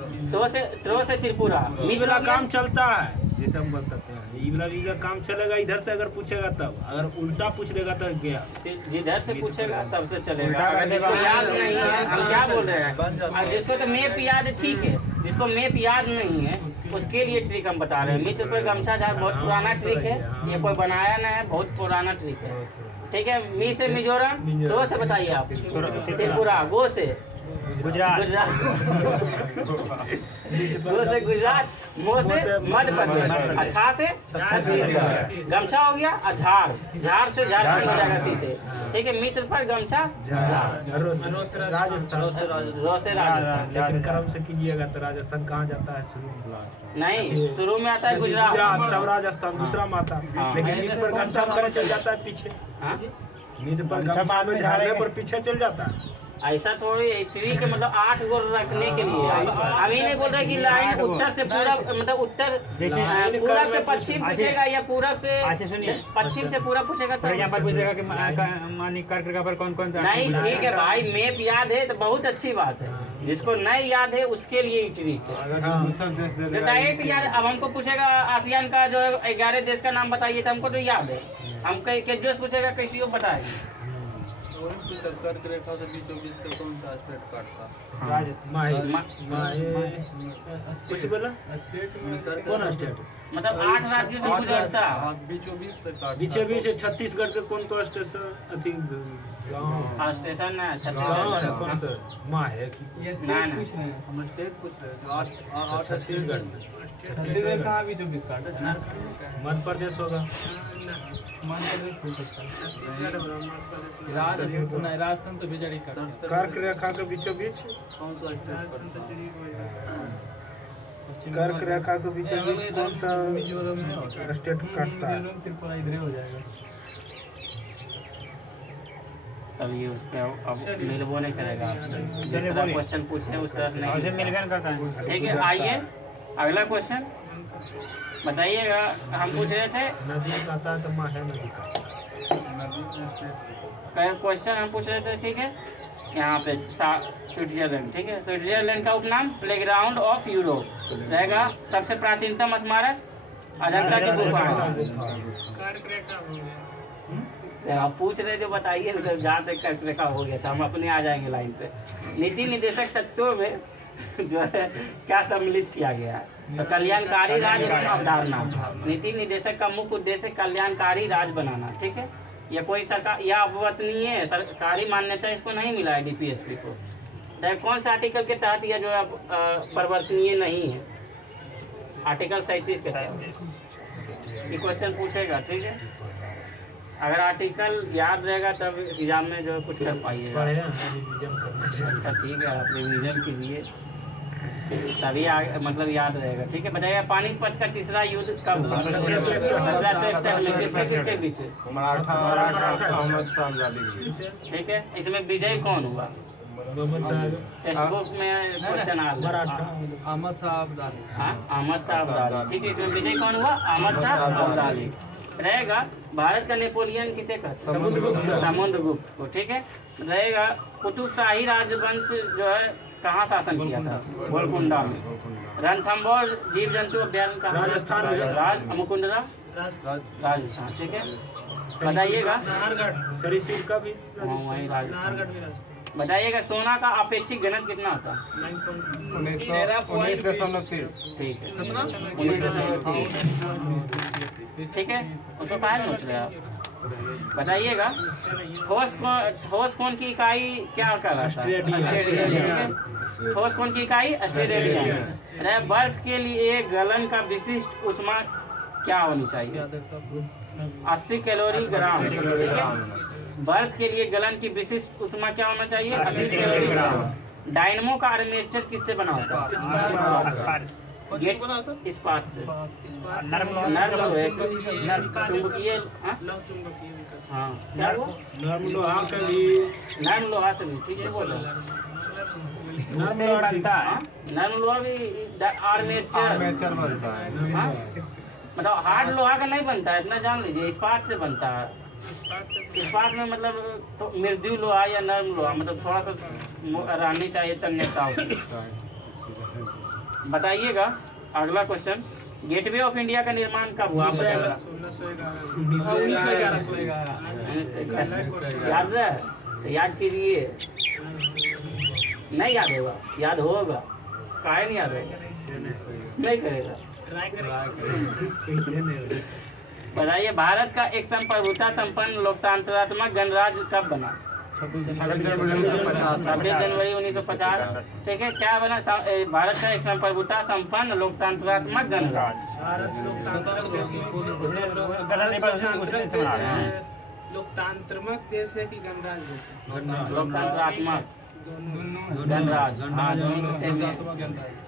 त्रो से त्रिपुरा। ये वाला काम चलता है, जैसे हम बताते हैं ये वाला भी का काम चलेगा। इधर से अगर पूछेगा तब, अगर उल्टा पूछ देगा तो गया। जिधर से पूछेगा सबसे चलेगा। अगर जिसको याद नहीं है, हम क्या बोल रहे हैं, और जिसको तो मैप याद है ठीक है, जिसको मैप याद नहीं है उसके लिए ट्रिक हम बता रहे हैं। मित्र पर गमछा जहाँ बहुत पुराना ट्रिक है, ये कोई बनाया नहीं है, बहुत पुराना ट्रिक है। ठीक है, मी से मिजोरम, त्रो से बताइए आप, त्रिपुरा, गो से गुजरात, गो से गुजरात, मो से मध्य प्रदेश, अच्छा से छत्तीसगढ़। गमछा हो गया, झार, झार से झारखंड हो जाएगा सीधे। ठीक है, मित्र पर गमछा राजस्थान, रो से राजस्थान। लेकिन क्रम से कीजिएगा तो राजस्थान कहाँ जाता है? शुरू में नहीं, शुरू में आता है गुजरात, तब राजस्थान दूसरा माता। लेकिन नींद पर गमछा करे चल जाता है पीछे। हाँ? नींद पर गमछा में झाड़ने पर पीछे चल जाता है। ऐसा थोड़ी ट्री के मतलब 8 गो रखने के लिए हम ही नहीं बोल रहे कि लाइन उत्तर से पूरब मतलब उत्तर पूरब से पश्चिम पूछेगा या पूरब से अच्छा सुनिए, पश्चिम से पूरब पूछेगा फॉर तो एग्जांपल पूछेगा कि मानी कर्क रेखा पर कौन कौन सा नहीं ठीक है भाई, मैप याद है तो बहुत अच्छी बात है, जिसको नहीं याद है उसके लिए ट्रिक है। अगर दूसरा देश दे तो देगा डायरेक्ट याद, अब हमको पूछेगा आसियान का जो 11 देश का नाम बताइए तो हमको तो याद है, हम के जोश पूछेगा किसी को बताएगी। सरकार की रेखा से 20-24 का कौन सा स्टेट काटता? कुछ बोला स्टेट में कौन स्टेट? मतलब 8 राज्यों से गुजरता। 20-24 से काटता। बीचे बीच छत्तीसगढ़ के कौन तो स्टेशन अथी गाँव स्टेशन है गाँव है छत्तीसगढ़। कौन सा माँ है कि ये ना, स्टेट ना। पूछ रहे हैं, हम स्टेट पूछ रहे हैं। 8 छत्तीसगढ़ में छत्तीसगढ़ कहाँ 20-24 काटा? मध्य प्रदेश होगा। मध्य प्रदेश हो सकता है। राजस्थान तो बिजड़ी का कर्क रेखा के बीचों बीच कौन सा स्टेट काटता? कर्क रेखा के बीचों बीच कौन सा मिजोरम में होता है। स्टेट काटता है? मिजोरम त्रिपुरा इधर हो जाएगा। तभी उस पे अब मिलबो नहीं करेगा आपसे, जिस तरह बोलिए। क्वेश्चन पूछे उस तरह से और से नहीं। मिलकर करता है। ठीक है, आइए अगला क्वेश्चन बताइएगा। हम पूछ रहे थे नदी कहता है तो माँ है नदी का। क्वेश्चन हम पूछ रहे थे, ठीक है, यहाँ पे स्विट्जरलैंड, ठीक है, स्विट्जरलैंड का उपनाम प्लेग्राउंड ऑफ यूरोप रहेगा। सबसे प्राचीनतम स्मारक अजंता की गुफा है। आप पूछ रहे जो बताइए, मतलब जहाँ तक कर्क रेखा हो गया था हम अपने आ जाएंगे लाइन पे। नीति निर्देशक तत्वों में जो है क्या सम्मिलित किया गया है? तो कल्याणकारी राज्य एवं अवधारणा। नीति निर्देशक का मुख्य उद्देश्य कल्याणकारी राज्य बनाना, ठीक है। या कोई सरकार या अपवर्तनीय सरकारी मान्यता इसको नहीं मिला है डीपीएसपी को। देखो कौन सा आर्टिकल के तहत यह जो है परिवर्तनीय नहीं है? आर्टिकल 37 के तहत ये क्वेश्चन पूछेगा, ठीक है। अगर आर्टिकल याद रहेगा तब एग्जाम में जो कुछ कर पाइएगा। अच्छा ठीक है, आप रिविजन कीजिए तभी मतलब याद रहेगा, ठीक है। बताइए पानीपत का तीसरा युद्ध कब हुआ? 1761 में। किसके किसके बीच? मराठा और अहमद शाह अब्दाली के बीच। ठीक है, इसमें विजय कौन हुआ? टेक्स्ट बुक में क्वेश्चन आ रहा है। अहमद साहब दादी। हाँ, अहमद शाह अब्दाली, ठीक है। इसमें विजय कौन हुआ? अहमद शाह अब्दाली रहेगा। भारत का नेपोलियन किसे कहते? समुद्रगुप्त को, ठीक है। रहेगा कुतुब शाही राजवंश जो है कहाँ शासन किया था? गोलकुंडा में। रणथंबोर जीव जंतु अभ्यारण्य कहाँ? राजस्थान में। मुकुंदरा राजस्थान, ठीक है। बताइएगा सरीसृप का भी हाँ, वहीं राजस्थान। बताइएगा सोना का अपेक्षित घनत्व कितना होता है? 19.30। ठीक है, 19.30, ठीक है। उसको कहा नोट रहे आप? बताइएगा ठोस कोण की इकाई क्या कहलाता है? स्टेडियम, ठीक है। ठोस कोण की इकाई स्टेडियम है। बर्फ के लिए गलन का विशिष्ट ऊष्मा क्या होनी चाहिए? 80 कैलोरी ग्राम, ठीक है। बर्फ के लिए गलन की विशिष्ट ऊष्मा क्या होना चाहिए? 80 कैलोरी ग्राम। डायनमो का आर्मेचर किससे बना होता है? गेट इस्पात से। नर्म लोहे चुंबकीय, हाँ क्या वो? नर्म लोहा का भी नर्म लोहा से भी, ठीक है बोलो। उससे ही बनता है। नर्म लोहा भी आर्मेचर, आर्मेचर बनता है। हाँ? मतलब हार्ड लोहा का नहीं बनता है, इतना जान लीजिए। इस्पात से बनता है। इस्पात में मतलब तो मृदु लोहा या नर्म लोहा, मतलब थोड़ा सा रहनी चाहिए तन्यता उसकी। बताइएगा अगला क्वेश्चन, गेटवे ऑफ इंडिया का निर्माण कब हुआ? आप बताइएगा। 1911 याद है? याद कीजिए। नहीं याद होगा? याद होगा, काहे नहीं याद होगा? नहीं करेगा। बताइए भारत का एक संप्रभुता संपन्न लोकतांत्रात्मक गणराज्य कब बना? 26 जनवरी 1950। 26 जनवरी 1950, ठीक है। क्या बना? भारत का एक संप्रभुता संपन्न लोकतांत्रात्मक गणराज्य। लोकतांत्रात्मक देश है कि गणराज्य देश है? लोकतांत्रात्मक गणराज्य, हाँ दोनों सेम है।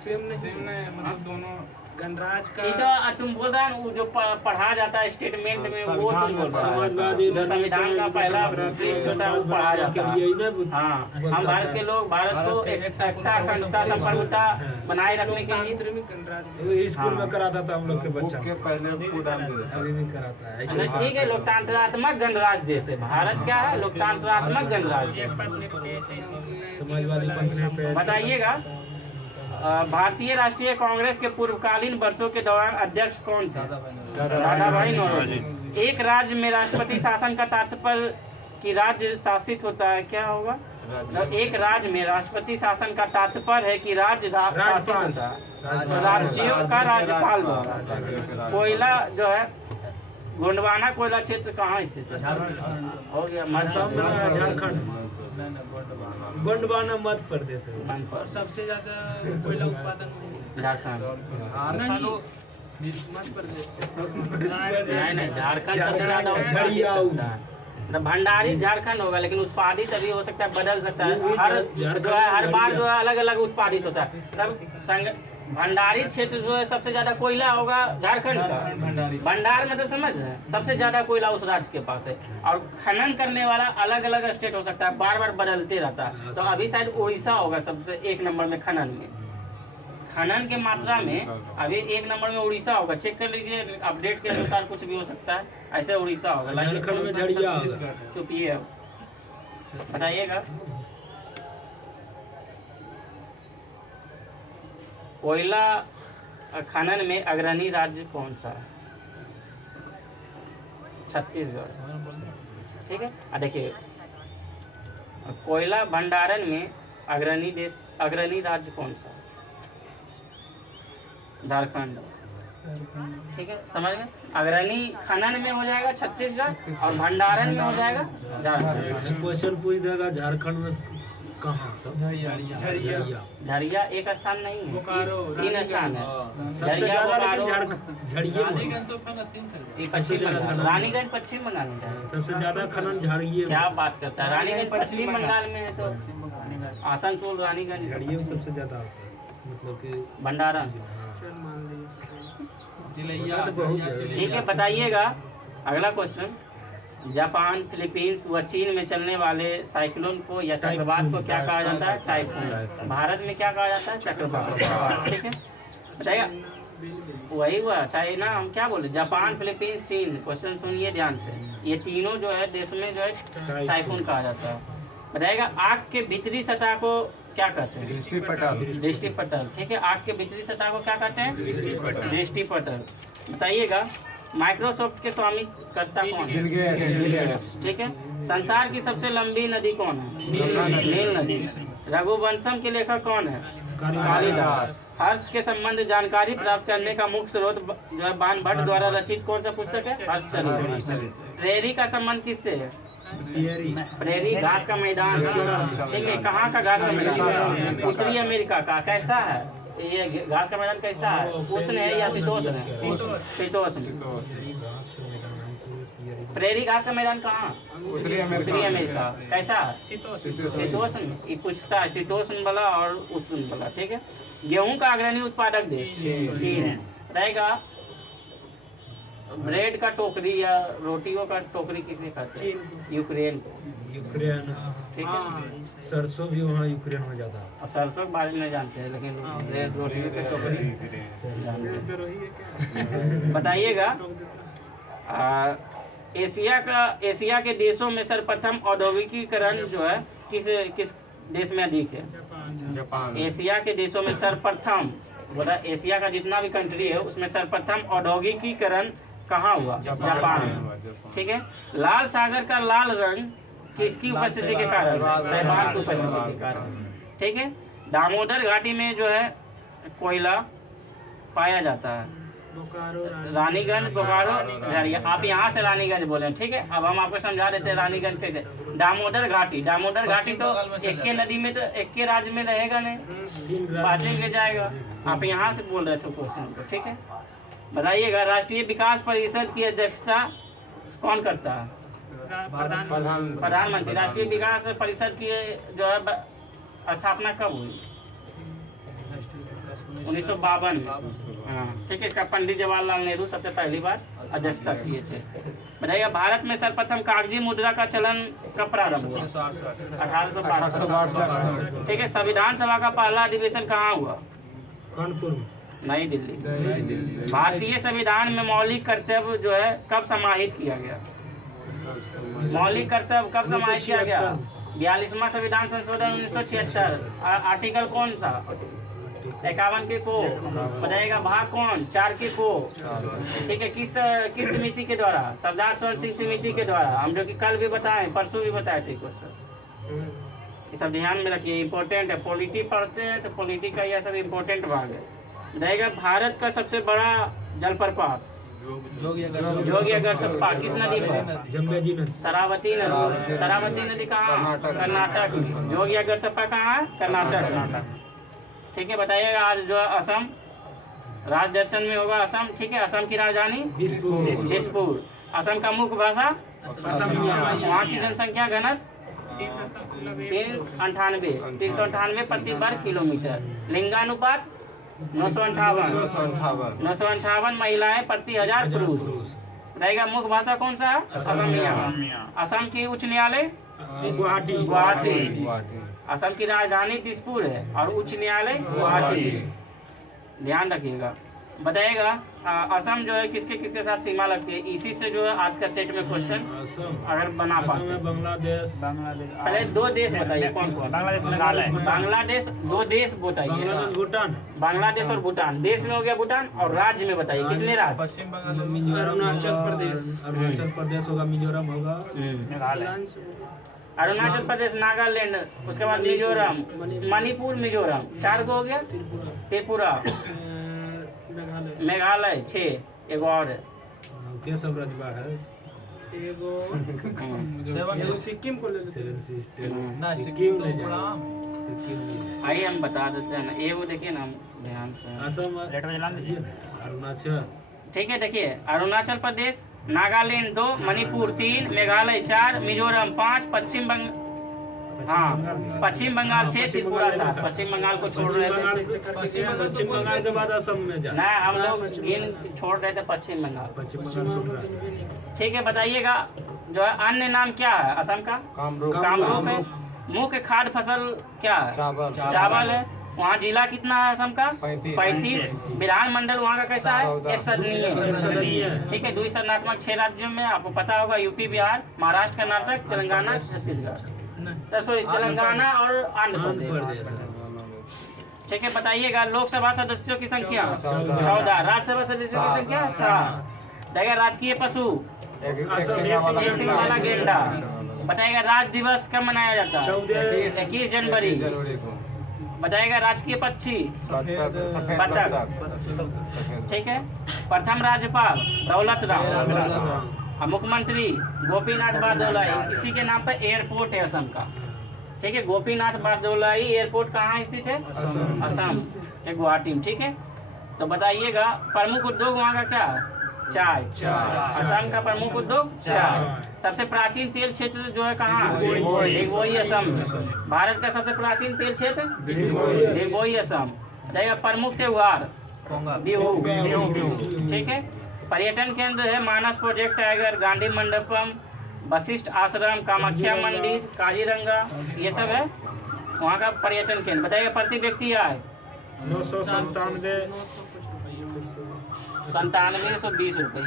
सेम नहीं, मतलब दोनों गणराज ये का तो तुम बोल रहे हो जो पढ़ा जाता है स्टेटमेंट में वो तुम बोल रहे हो। समाजवादी जो संविधान का पहला पृष्ठ होता है वो पढ़ा जाता है। यही ना हाँ, हम भारत के लोग भारत को एकता, अखंडता, संप्रभुता बनाए रखने के लिए गणराज स्कूल में कराता था हम लोग के बच्चा के पहले पूरा दे देता अभी नहीं कराता है ऐसे अच्छा, ठीक है, लोकतंत्रात्मक गणराज्य देश है भारत। क्या है? लोकतंत्रात्मक गणराज्य। समाजवादी पंथ पे बताइएगा, भारतीय राष्ट्रीय कांग्रेस के पूर्वकालीन वर्षों के दौरान अध्यक्ष कौन थे? दादा भाई नौरोजी। एक राज्य में राष्ट्रपति शासन का तात्पर्य कि राज्य शासित होता है, क्या होगा? तो एक राज्य में राष्ट्रपति शासन का तात्पर्य है कि राज्य शासित होता है, तो राज्यों का राज्यपाल होगा। कोयला जो है, गोंडवाना कोयला क्षेत्र कहाँ स्थित है? हो गया असम में, झारखंड, गोंडवाना मध्य प्रदेश है। और सबसे ज्यादा कोयला उत्पादन झारखंड मध्य प्रदेश। नहीं, झारखंड सबसे ज्यादा उत्पादित है। तो भंडारी झारखंड होगा, लेकिन उत्पादित अभी हो सकता है, बदल सकता है। हर जो है हर बार जो है अलग अलग उत्पादित होता है। तब भंडारी क्षेत्र जो है सबसे ज्यादा कोयला होगा झारखंड का। भंडार मतलब समझ रहे हैं, सबसे ज्यादा कोयला उस राज्य के पास है। और खनन करने वाला अलग अलग स्टेट हो सकता है, बार बार बदलते रहता है। तो अभी शायद उड़ीसा होगा सबसे एक नंबर में खनन में। खनन के मात्रा में अभी एक नंबर में उड़ीसा होगा। चेक कर लीजिए, अपडेट के अनुसार कुछ भी हो सकता है। ऐसे उड़ीसा होगा। झारखंड में झड़िया होगा। चुपिए, बताइएगा। कोयला खनन में अग्रणी राज्य कौन सा है? छत्तीसगढ़। ठीक है, देखिए, कोयला भंडारण में अग्रणी राज्य कौन सा है? झारखंड। ठीक है, समझ गए। अग्रणी खनन में हो जाएगा छत्तीसगढ़ और भंडारण में हो जाएगा झारखंड। क्वेश्चन पूछ देगा झारखंड में कहाँ? झरिया एक स्थान नहीं है, बोकारो, 3 स्थान है। सबसे झरिया, ज्यादा बोकारो, लेकिन झड़िए में ये पश्चिम बंगाल, रानीगंज पश्चिम बंगाल में है। सबसे ज्यादा खनन झड़िए क्या बात करता है? रानीगंज पश्चिम बंगाल में है, तो आसनसोल, रानीगंज, झड़िए में सबसे ज्यादा होता है, मतलब कि भंडारण। ठीक है, बताइएगा अगला क्वेश्चन। जापान, फिलीपींस व चीन में चलने वाले साइक्लोन को या चक्रवात को क्या कहा जाता है? टाइफून। भारत में क्या कहा जाता है? चक्रवात। ठीक है, बताइएगा। वही हुआ चाइना, हम क्या बोले? जापान, फिलीपींस, चीन। क्वेश्चन सुनिए ध्यान से। ये तीनों जो है देश में जो है टाइफून कहा जाता है। बताइएगा, आँख के भीतरी सतह को क्या कहते हैं? दृष्टि पटल। ठीक है, आँख के भीतरी सतह को क्या कहते हैं? दृष्टि पटल। बताइएगा, माइक्रोसॉफ्ट के स्वामी कर्ता कौन है? ठीक है, संसार की सबसे लंबी नदी कौन है? नील नदी। रघुवंशम के लेखक कौन है? कालिदास। हर्ष के संबंध जानकारी प्राप्त करने का मुख्य स्रोत जो है बाण भट्ट द्वारा रचित कौन सा पुस्तक है? हर्षचरित। प्रेरी का संबंध किससे है? प्रेरी घास का मैदान। ठीक है, कहाँ का घास का मैदान? उत्तरी अमेरिका का। कैसा है ये घास का मैदान? कैसा है? उष्ण है या शीतोष्ण है? शीतोष्ण। प्रेरी घास का मैदान कहाँ? उत्तरी अमेरिका। कैसा है? शीतोष्ण। ये पूछता है शीतोष्ण वाला और उष्ण वाला। ठीक है, गेहूं का अग्रणी उत्पादक देश चीन रहेगा। ब्रेड का टोकरी या रोटियों का टोकरी किसे कहते हैं? यूक्रेन को। यूक्रेन। ठीक है, सरसों भी वहाँ यूक्रेन में ज्यादा है। अब सरसों के बारे में नहीं जानते हैं, लेकिन ब्रेड रोटियों की टोकरी बताइएगा। एशिया के देशों में सर्वप्रथम औद्योगिकीकरण जो है किस देश में अधिक है? जापान। एशिया के देशों में सर्वप्रथम, बोला एशिया का जितना भी कंट्री है उसमें सर्वप्रथम औद्योगिकीकरण कहाँ हुआ? जापान में। ठीक है, लाल सागर का लाल रंग किसकी उपस्थिति के कारण? शैवाल की उपस्थिति के कारण। ठीक है, दामोदर घाटी में जो है कोयला पाया जाता है। रानीगंज, बोकारो, झरिया। आप यहाँ से रानीगंज बोले, ठीक है। अब हम आपको समझा देते हैं रानीगंज कैसे। दामोदर घाटी तो एक के नदी में, तो एक के राज्य में रहेगा नहीं, बातें के जाएगा। आप यहाँ से बोल रहे थे क्वेश्चन को। ठीक है, बताइएगा, राष्ट्रीय विकास परिषद की अध्यक्षता कौन करता है? प्रधानमंत्री। राष्ट्रीय विकास परिषद की जो है स्थापना कब हुई? 1952 में। हाँ ठीक है, इसका पंडित जवाहरलाल नेहरू सबसे पहली बार अध्यक्षता किए थे। बताइए भारत में सर्वप्रथम कागजी मुद्रा का चलन कब प्रारंभ हुआ? 1862। ठीक है, संविधान सभा का पहला अधिवेशन कहाँ हुआ? कानपुर में। नई दिल्ली। भारतीय संविधान में मौलिक कर्तव्य जो है कब समाहित किया गया? मौलिक कर्तव्य कब समाहित किया गया? 42वां संविधान संशोधन 1976। आर्टिकल कौन सा? 51 के को। बताइएगा भाग कौन? 4 के को। ठीक है, किस समिति के द्वारा? सरदार स्वर्ण सिंह समिति के द्वारा। हम जो कि कल भी बताएं, परसों भी बताए थे क्वेश्चन। ये सब ध्यान में रखिए, इम्पोर्टेंट है। पॉलिटी पढ़ते हैं तो पॉलिटी का यह सब इम्पोर्टेंट भाग है। बताइएगा भारत का सबसे बड़ा जलप्रपात? जोगी अगर सप्पा किस नदी पर? जम्बेजी नदी। शरावती नदी। शरावती नदी कहाँ? कर्नाटक में। जोगी अगर सप्पा कहाँ? कर्नाटक। ठीक है, बताइएगा आज जो है असम राज दर्शन में होगा असम। ठीक है, असम की राजधानी दिसपुर। असम का मुख्य भाषा वहाँ की जनसंख्या घनत्व 398 प्रति वर्ग किलोमीटर। लिंगानुपात 958 महिलाएं प्रति 1000 पुरुष। बताइएगा मुख्य भाषा कौन सा है? असमिया। असम की उच्च न्यायालय गुवाहाटी। असम की राजधानी दिसपुर है और उच्च न्यायालय गुवाहाटी। ध्यान रखिएगा। बताइएगा असम जो है किसके किसके साथ सीमा लगती है? इसी से जो है आज का सेट में क्वेश्चन अगर बना पाते हैं। बांग्लादेश। पहले 2 देश बताइए कौन कौन? बांग्लादेश 2 देश बताइए। भूटान। बांग्लादेश और भूटान। देश में हो गया भूटान। और राज्य में बताइए कितने राज्य? पश्चिम बंगाल, अरुणाचल प्रदेश। अरुणाचल प्रदेश होगा, मिजोरम होगा, अरुणाचल प्रदेश, नागालैंड, उसके बाद मिजोरम, मणिपुर, मिजोरम। 4 को हो गया। त्रिपुरा, मेघालय 6। एगो और है के सब रजबा है। सिक्किम को ले लेते हैं। ना सिक्किम तो ले जाए। बड़ा आइए हम बता देते हैं ना। ये वो देखिए ना ध्यान से। असम, अरुणाचल। ठीक है, देखिए अरुणाचल प्रदेश, नागालैंड 2, मणिपुर 3, मेघालय 4, मिजोरम 5, पश्चिम बंगाल 6, त्रिपुरा 7। पश्चिम बंगाल को छोड़ रहे थे। पश्चिम बंगाल के बाद असम में जाए। नहीं, हम लोग गिन छोड़ रहे थे पश्चिम बंगाल। पश्चिम बंगाल छोड़ रहा है। ठीक है, बताइएगा जो है अन्य नाम क्या है असम का? कामरूप है। मुख्य खाद्य फसल क्या है? चावल है। वहाँ जिला कितना है असम का? 35। विधानमंडल वहाँ का कैसा है? 1 सदनीय। ठीक है, 2 संरचनात्मक 6 राज्यों में आपको पता होगा, यूपी, बिहार, महाराष्ट्र, कर्नाटक, तेलंगाना, छत्तीसगढ़। सॉरी, तेलंगाना और आंध्र प्रदेश। ठीक है, बताइएगा लोकसभा सदस्यों की संख्या 14। राज्यसभा सदस्यों की संख्या 7। देखिए राजकीय पशु एक सिंग वाला गेंडा। बताइएगा राज्य दिवस कब मनाया जाता है? 21 जनवरी। बताइएगा राजकीय पक्षी बतख। ठीक है, प्रथम राज्यपाल दौलत राम। मुख्यमंत्री गोपीनाथ बारदौलाई। इसी के नाम पर एयरपोर्ट है असम का। ठीक है, गोपीनाथ बारदौलाई एयरपोर्ट कहाँ स्थित है? असम के गुवाहाटी में। ठीक है, तो बताइएगा प्रमुख उद्योग वहाँ का क्या है? चाय। असम का प्रमुख उद्योग चाय। सबसे प्राचीन तेल क्षेत्र जो है कहाँ? डिगबोई असम। भारत का सबसे प्राचीन तेल क्षेत्र डिगबोई असम। बताइएगा प्रमुख त्योहार बिहू। ठीक है, पर्यटन केंद्र है मानस प्रोजेक्ट टाइगर, गांधी मंडपम, वशिष्ठ आश्रम, कामाख्या मंदिर, काजीरंगा, ये सब है वहाँ का पर्यटन केंद्र। बताइएगा प्रति व्यक्ति आय 9720 रुपये।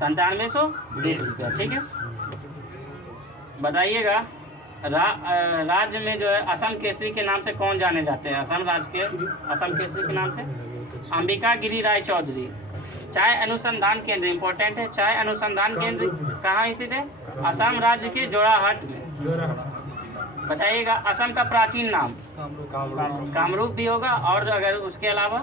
₹9720। ठीक है, बताइएगा राज्य में जो है असम केसरी के नाम से कौन जाने जाते हैं? असम केसरी के नाम से अंबिका गिरी राय चौधरी। चाय अनुसंधान केंद्र इंपॉर्टेंट है। चाय अनुसंधान केंद्र कहाँ स्थित है? असम राज्य के जोड़ाहट में। बताइएगा असम का प्राचीन नाम? कामरूप भी होगा। और अगर उसके अलावा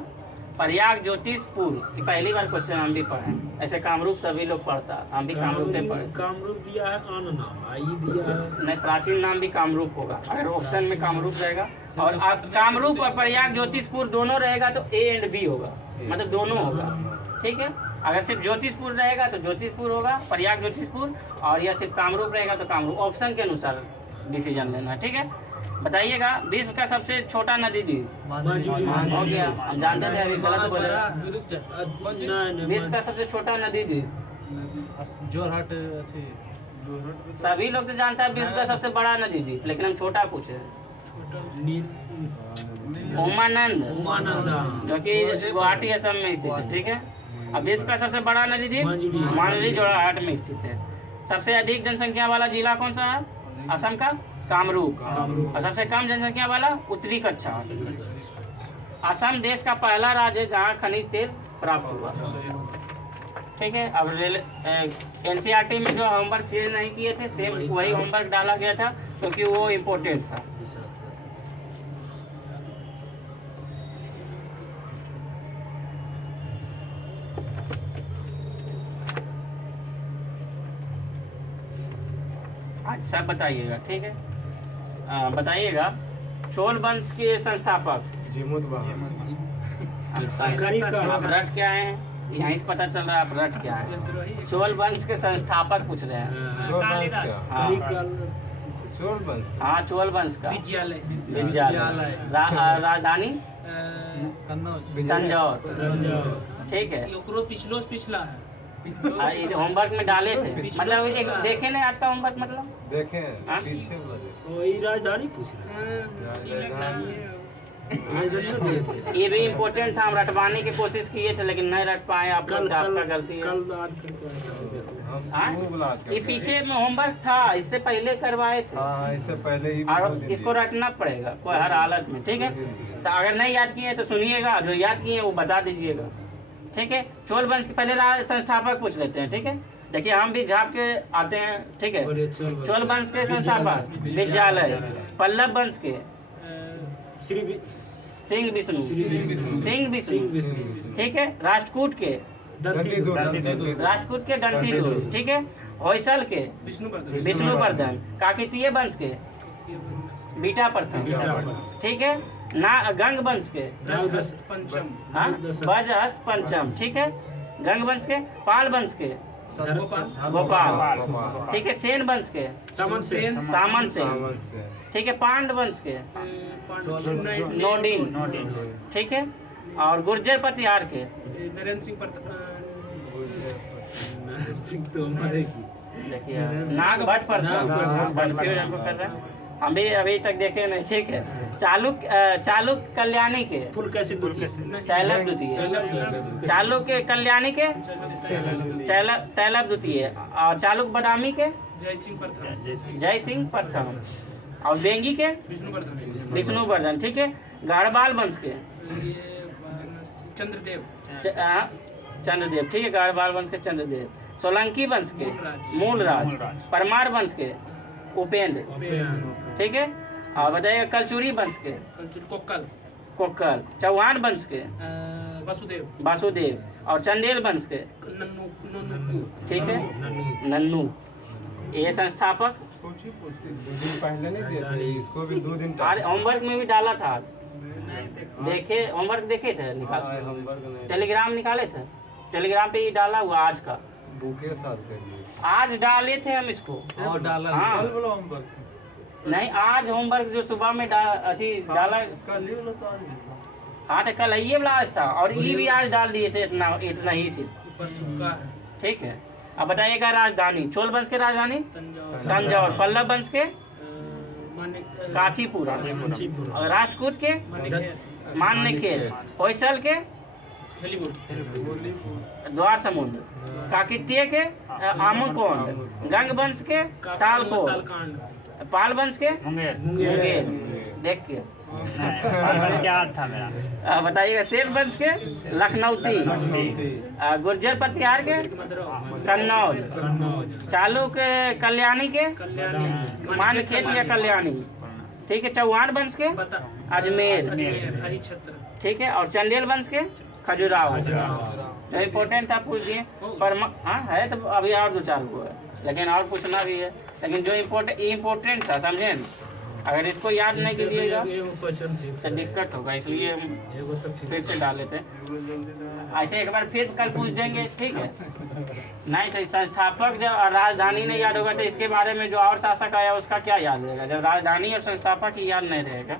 प्रयाग ज्योतिषपुर। पहली बार क्वेश्चन हम भी पढ़े, ऐसे कामरूप सभी लोग पढ़ता, हम भी कामरूप से पढ़े। कामरूप दिया है, आन नाम आई दिया है। नहीं, प्राचीन नाम भी कामरूप होगा। अगर ऑप्शन में कामरूप रहेगा और आप कामरूप और प्रयाग ज्योतिषपुर दोनों रहेगा तो A एंड B होगा, मतलब दोनों होगा। ठीक है, अगर सिर्फ ज्योतिषपुर रहेगा तो ज्योतिषपुर होगा, प्रयाग ज्योतिषपुर, और या सिर्फ कामरूप रहेगा तो कामरूप। ऑप्शन के अनुसार डिसीजन लेना, ठीक है। बताइएगा विश्व का सबसे छोटा नदी द्वीप। हो गया, हम जानते थे अभी गलत बोले। विश्व का सबसे छोटा नदी द्वीप जोरहाट सभी लोग तो जानता है विश्व का सबसे बड़ा नदी द्वीप, लेकिन हम छोटा पूछे। उमानंद, जो कि गुवाहाटी असम में स्थित है, ठीक है। अब विश्व का सबसे बड़ा नदी द्वीप मांडली जोरहाट में स्थित है। सबसे अधिक जनसंख्या वाला जिला कौन सा है? असम का कामरूप। और सबसे कम जनसंख्या वाला उत्तरी कच्छार। असम देश का पहला राज्य है जहाँ खनिज तेल प्राप्त हुआ, ठीक है। अब एनसीईआरटी में जो होमवर्क चेंज नहीं किए थे, सेम वही होमवर्क डाला गया था क्योंकि वो इम्पोर्टेंट था। आज सब बताइएगा, ठीक है। बताइएगा चोल वंश के संस्थापक। जिमुत बहा आप रट क्या है, यहीं से पता चल रहा है आप रट क्या है। चोल वंश के संस्थापक पूछ रहे हैं। चोल वंश का हाँ चोल वंश का हाँ, चोल वंश का विद्यालय विद्यालय। राजधानी कन्नौज तंजौर, ठीक है। ओकरो पिछलो से पिछला है। होमवर्क में डाले थे, मतलब एक देखे नहीं आज का होमवर्क, मतलब देखें हाँ? पीछे बजे वही राजधानी पूछ रहे ये भी इम्पोर्टेंट था। हम रटवाने की कोशिश किए थे लेकिन नहीं रट पाए आप लोग, आपका गलती है। हाँ? ये पीछे में होमवर्क था, इससे पहले करवाए थे। हाँ इससे पहले ही और दो दिन इसको दिए। रटना पड़ेगा कोई हर हालत में, ठीक है। तो अगर नहीं याद किए तो सुनिएगा, जो याद किए वो बता दीजिएगा, ठीक है। चोल वंश के पहले संस्थापक पूछ लेते हैं, ठीक है। देखिए हम भी झाप के आते हैं, ठीक है। चोल वंश के संस्थापक विद्यालय। पल्लव वंश के सिंह विष्णु, ठीक है। राष्ट्रकूट के राष्ट्रकूट के दंतीदुर्ग, ठीक है। होयसल के विष्णुवर्धन। काकतीय वंश के बीटा प्रथम, ठीक है। गंग वंश के हाँ वजहस्त पंचम, ठीक है। गंग वंश के पाल वंश के गोपाल, ठीक है। सेन वंश के सामन से, ठीक है। पांड वंश के नोडिन, ठीक है। और गुर्जर पतिहार के नरेंद्र सिंह देखिए नाग भट्ट प्रथम, कंफ्यूज हमको कर रहा है। हम भी अभी तक देखे नहीं, ठीक है। चालुक्य कल्याणी के तैलव द्वितीय। चालुक्य कल्याणी के तैलव द्वितीय। और चालुक्य बादामी के जय सिंह प्रथम। और बेंगी के विष्णुवर्धन, ठीक है। गढ़वाल वंश के चंद्रदेव, ठीक है। गढ़वाल वंश के चंद्रदेव। सोलंकी वंश के मूलराज। परमार वंश के उपेंद्र, ठीक है। और बताइए कलचुरी वंश के कोक्कल। चौहान वंश के वासुदेव। और चंदेल वंश के ठीक है नन्नू। ये संस्थापक दो दिन पहले नहीं दिए थे, इसको भी 2 दिन आज होमवर्क में भी डाला था। देखे होमवर्क देखे थे, निकाल होमवर्क नहीं टेलीग्राम निकाले थे, टेलीग्राम पे ही डाला हुआ आज का। बुक के साथ करिए। आज डाले थे हम इसको। और डाला हाँ होमवर्क नहीं, आज होमवर्क जो सुबह में डाला कल ही वाला तो आज भी था। हाँ तो कल ये वाला आज था, और ये भी आज डाल दिए थे, इतना ही सिर्फ, ठीक है। अब बताइएगा राजधानी। चोल वंश के राजधानी तंजौर। पल्लव वंश के कांचीपुर। और राष्ट्रकूट के मान्यखेल। होयसल के द्वार समुद्र। काकतीय के आमकोंड। गंग वंश के तालकोट। पाल वंश के मुंगेर। देख के क्या था मेरा। बताइएगा सेन वंश के लखनऊती। गुर्जर पतिहार के कन्नौज। चालुक्य कल्याणी के मानखेत या कल्याणी, ठीक है। चौहान वंश के अजमेर, ठीक है। और चंदेल वंश के खजुराहो। तो इम्पोर्टेंट था, पूछ दिए। पर हाँ है तो अभी और 2-4 को है, लेकिन और पूछना भी है। लेकिन जो इम्पोर्टेंट था समझे, अगर इसको याद नहीं कीजिएगा क्वेश्चन तो दिक्कत होगा, इसलिए हम एगो तो फिर से डाले थे। ऐसे एक बार फिर कल पूछ देंगे, ठीक है। नहीं तो संस्थापक जब राजधानी नहीं याद होगा तो इसके बारे में जो और शासक आया उसका क्या याद रहेगा, जब राजधानी और संस्थापक ही याद नहीं रहेगा।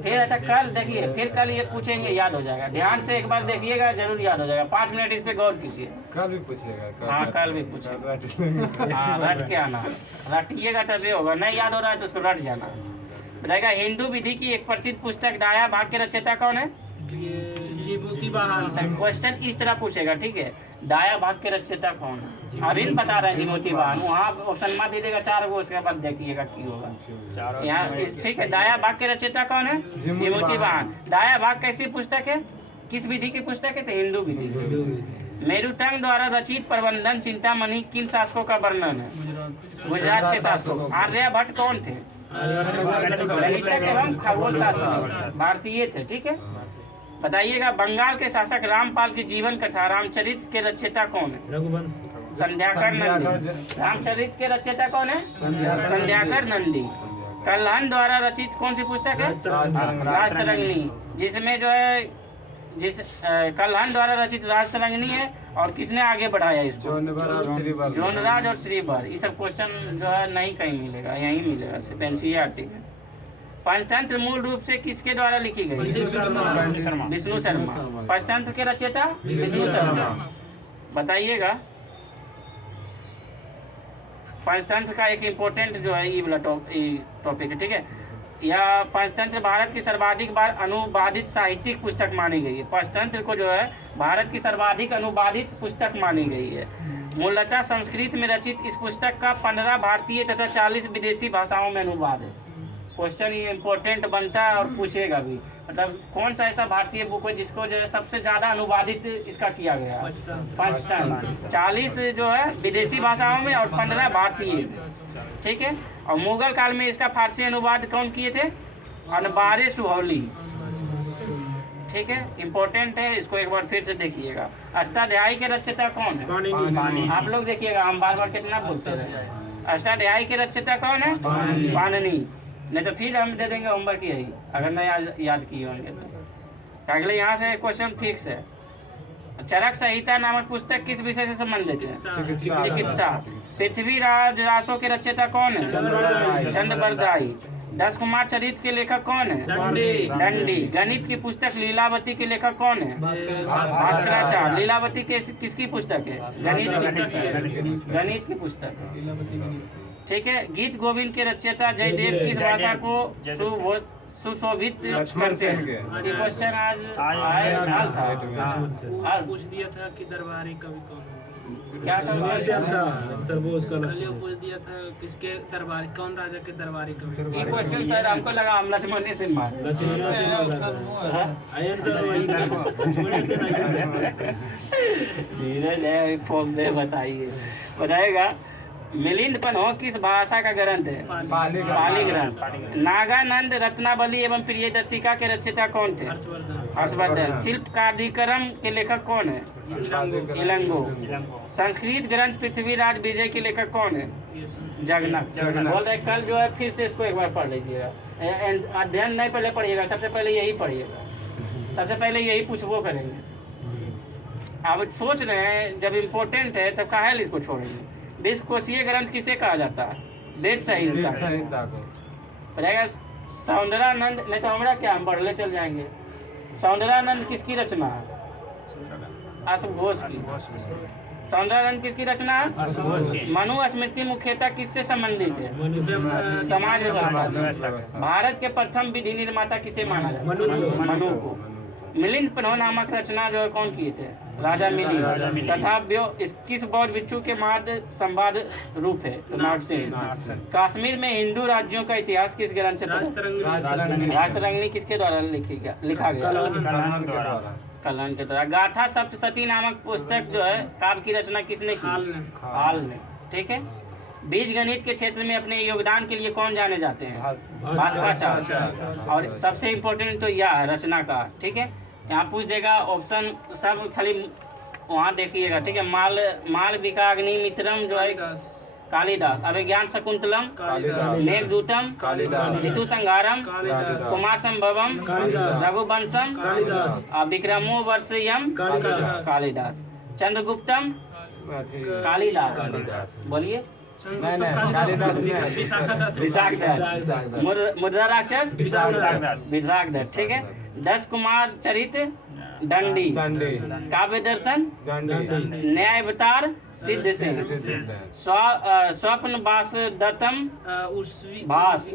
फिर अच्छा कल देखिए, फिर कल ये पूछेंगे, याद हो जाएगा। ध्यान से एक बार देखिएगा, जरूर याद हो जाएगा। 5 मिनट इस पे गौर कीजिए। कल भी पूछिएगा। हाँ कल भी पूछेगा। हाँ रट के आना, रटिएगा तभी होगा। नहीं याद हो रहा है तो उसको रट जाना। बताएगा हिंदू विधि की एक प्रसिद्ध पुस्तक दाया भाग के रचयिता कौन है? जीबूती बहाल। क्वेश्चन इस तरह पूछेगा, ठीक है। दाया भाग के रचयिता कौन है? अभी नहीं बता रहे हैं जीमूती बहान, वहाँ ऑप्शन मत दीजिएगा 4 गो, उसके बाद देखिएगा की होगा यहाँ, ठीक है। दाया भाग के रचयिता कौन है? जीमूती बहान। दाया भाग कैसी पुस्तक है, किस विधि की पुस्तक है? तो हिंदू विधि। मेरुतंग द्वारा रचित प्रबंधन चिंतामणि किन शासकों का वर्णन है? गुजरात के शासक। आर्यभट्ट कौन थे? गणितज्ञ एवं खगोल शास्त्री, भारतीय थे, ठीक है। बताइएगा बंगाल के शासक रामपाल की जीवन कथा रामचरित के रचयिता कौन है? रघुवंश। संध्याकर नंदी। रामचरित के रचयिता कौन है? संध्याकर नंदी। कल्हण द्वारा रचित कौन सी पुस्तक है? राजतरंगिणी, जिसमें जो है कल्हण द्वारा रचित राजतरंगिणी है। और किसने आगे बढ़ाया इसको? जोनराज और श्रीबर। ये सब क्वेश्चन जो है नहीं कहीं मिलेगा, यहीं मिलेगा सिर्फ एनसीईआरटी में। पंचतंत्र मूल रूप से किसके द्वारा लिखी गई? विष्णु शर्मा। पंचतंत्र के रचयिता विष्णु शर्मा। बताइएगा पंचतंत्र का एक इम्पोर्टेंट जो है ये वाला टॉपिक है, ठीक है। यह पंचतंत्र भारत की सर्वाधिक बार अनुवादित साहित्यिक पुस्तक मानी गई है। पंचतंत्र को जो है भारत की सर्वाधिक अनुवादित पुस्तक मानी गई है। मूलतः संस्कृत में रचित इस पुस्तक का 15 भारतीय तथा 40 विदेशी भाषाओं में अनुवाद है। क्वेश्चन ये इम्पोर्टेंट बनता है और पूछेगा भी, मतलब कौन सा ऐसा भारतीय बुक है जिसको जो है सबसे ज्यादा अनुवादित इसका किया गया? पंचतंत्र। 40 जो है विदेशी भाषाओं में और 15 भारतीय, ठीक है। और मुगल काल में इसका फारसी अनुवाद कौन किए थे? अनबारे सुहौली, ठीक है। इम्पोर्टेंट है, इसको एक बार फिर से देखिएगा। अष्टाध्यायी के रचयिता कौन है? आप लोग देखिएगा, हम बार बार कितना बोलते रहे। अष्टाध्यायी के रचयिता कौन है? पाणिनि। नहीं तो फिर हम दे देंगे होमवर्क यही, अगर नहीं याद किए होंगे तो। अगले यहाँ से क्वेश्चन फिक्स है। चरक संहिता नामक पुस्तक किस विषय से संबंधित है? चिकित्सा। पृथ्वीराज रासो के रचयिता कौन है? चंद्रबरदाई। 10 कुमार चरित्र के लेखक कौन है? दंडी। गणित की पुस्तक लीलावती के लेखक कौन है? भास्कराचार्य। लीलावती किसकी पुस्तक है? गणित की पुस्तक, ठीक है। गीत गोविंद के रचयिता जयदेव किस भाषा को सुशोभित करते हैं? ये क्वेश्चन आज था, पूछ दिया था कि दरबारी कवि कौन है? क्या सर वो उसका कल पूछ दिया था किसके दरबारी, कौन राजा के दरबारी कवि? ये क्वेश्चन सर हमको लगा हम लक्ष्मण से मार। धीरे फॉर्म में बताइएगा मिलिंद हो किस भाषा का ग्रंथ है? पाली ग्रंथ। नागानंद रत्नावली एवं प्रियदर्शिका के रचयिता कौन थे? हर्षवर्धन। शिल्प कार्तिकरम के लेखक कौन है? इलंगो। संस्कृत ग्रंथ पृथ्वीराज विजय के लेखक कौन है? जगन्नाथ। बोल रहे कल जो है फिर से इसको एक बार पढ़ लीजिएगा। अध्ययन नहीं पहले पढ़िएगा, सबसे पहले यही पढ़िएगा, सबसे पहले यही पूछबो करेंगे। आप सोच रहे हैं जब इम्पोर्टेंट है तब काहे इसको छोड़ेंगे। विश्व कोशीय ग्रंथ किसे कहा जाता है? वेद संहिता को। बताएगा सौंदरानंद। नहीं तो हमारा क्या, हम बढ़ले चल जाएंगे। सौंदरानंद किसकी रचना है? अश्वघोष की। सौंदरानंद किसकी रचना है? मनु स्मृति मुख्यतः किससे संबंधित है? समाज व्यवस्था। भारत के प्रथम विधि निर्माता किसे माना जाता है? मनु को। मिलिंद पन्हो नामक रचना जो है कौन किए थे? राजा मिलिंद। तथा किस बौद्ध भिक्षु के मार्ग संवाद रूप है? नागसेन। कश्मीर में हिंदू राज्यों का इतिहास किस ग्रंथ से? राजतरंगिणी किसके द्वारा लिखा गया? कल्हण के द्वारा। गाथा सप्तशती नामक पुस्तक जो है काव्य की रचना किसने की? हाल ने, ठीक है। बीज गणित के क्षेत्र में अपने योगदान के लिए कौन जाने जाते हैं? भास्कराचार्य। और सबसे इम्पोर्टेंट तो यह है रचना का, ठीक है। यहाँ पूछ देगा ऑप्शन सब खाली वहाँ देखिएगा, ठीक है। मालविका अग्निमित्रम जो है कालिदास। अभिज्ञान शकुंतलम, कालिदास। मेघदूतम, कालिदास। ऋतु संहारम, कालिदास। कुमार संभवम, कालिदास। रघुवंशम, कालिदास। विक्रमो वर्षयम, कालिदास। कालिदास। चंद्रगुप्तम, अथी कालिदास। बोलिए। नहीं नहीं कालिदास नहीं विशाखदत्त। विशाखदत्त। मुद्रा राक्षस, विशाखदत्त। ठीक है। 10 कुमार चरित, दंडी। दंडी काव्य दर्शन, दंडी न्याय अवतार, सिद्ध सिंह। स्वप्न वास दत्तम, उसवी भास।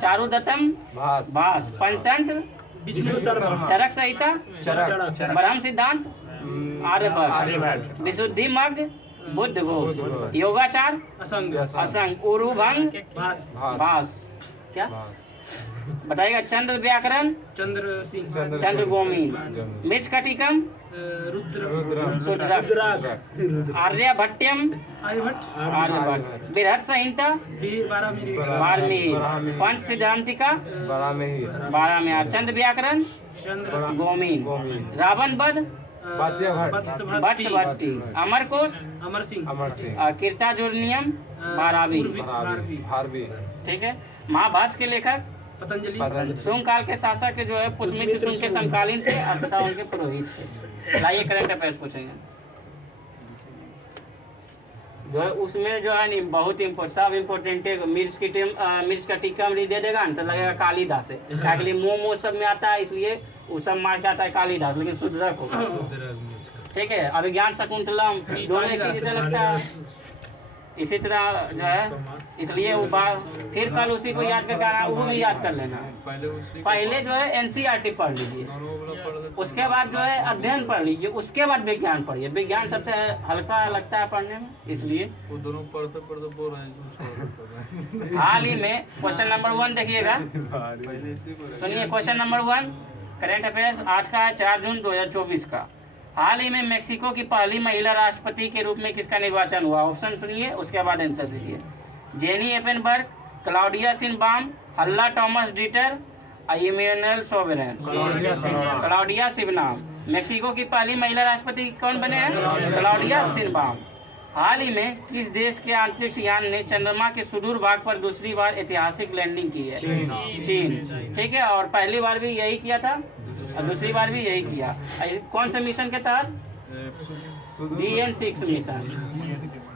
चारु दत्तम, भास भास। पंचतंत्र, विष्णु शर्मा। चरक संहिता, चरक ब्रह्म सिद्धांत, आर्यभट्ट। विशुद्धि मग, बुद्ध घोष। योगाचार, असंग। असंग। उरुभंग, भास। भास। क्या बताइएगा? चंद्र व्याकरण, चंद्र सिंह। चंद्र गोमीन। मिर्च कटिकम, रुद्र। शुद्रक। आर्यभट्टम, आर्यभट्ट। आर्यभट्ट। बृहत संहिता, 12वीं। पंच सिद्धांतिका, 12 चंद्र व्याकरण, चंद्र गोमीन। रावण वध, वत्स भट्टी। अमरकोश, अमर सिंह। अमर सिंह कीर्ताजुर्नियम, 12वीं। भारवी ठीक है। महाभाष्य के लेखक पतंजलि। शुंग काल के शासक जो है पुष्यमित्र शुंग के समकालीन थे और तथा उनके पुरोहित थे। लाइए करंट अफेयर्स पूछेंगे जो है उसमें जो है नहीं बहुत सब इम्पोर्टेंट है। मिर्च का टीका हम दे देगा ना तो लगेगा कालिदास है, क्या के लिए मोमो सब में आता है इसलिए वो सब मार के आता है कालिदास, लेकिन शुद्रक होगा। ठीक है। अभिज्ञान शकुंतलम दोनों एक ही जैसे लगता है। इसी तरह जो है इसलिए वो फिर कल उसी को याद करके आना, वो भी याद कर लेना। पहले जो है एनसीईआरटी पढ़ लीजिए, उसके बाद जो है अध्ययन पढ़ लीजिए, उसके बाद विज्ञान पढ़िए। विज्ञान सबसे हल्का लगता है पढ़ने में, इसलिए वो दोनों पढ़ते पढ़ते बोल रहे हैं। हाल ही में क्वेश्चन नंबर 1 देखिएगा, सुनिए। क्वेश्चन नंबर 1 करंट अफेयर्स आज का है 4 जून 2024 का। हाल ही में मेक्सिको की पहली महिला राष्ट्रपति के रूप में किसका निर्वाचन हुआ? ऑप्शन सुनिए, उसके बाद आंसर दीजिए। जेनी एपेनबर्ग, क्लाउडिया सिनबाम, हल्ला टॉमस डीटर, इमैनुअल सोबेरन। क्लाउडिया सिनबाम। मेक्सिको की पहली महिला राष्ट्रपति कौन बने हैं? क्लाउडिया सिनबाम। हाल ही में किस देश के अंतरिक्ष यान ने चंद्रमा के सुदूर भाग पर दूसरी बार ऐतिहासिक लैंडिंग की है? चीन। ठीक है। और पहली बार भी यही किया था और दूसरी बार भी यही किया। कौन से मिशन के तहत? GN6 mission.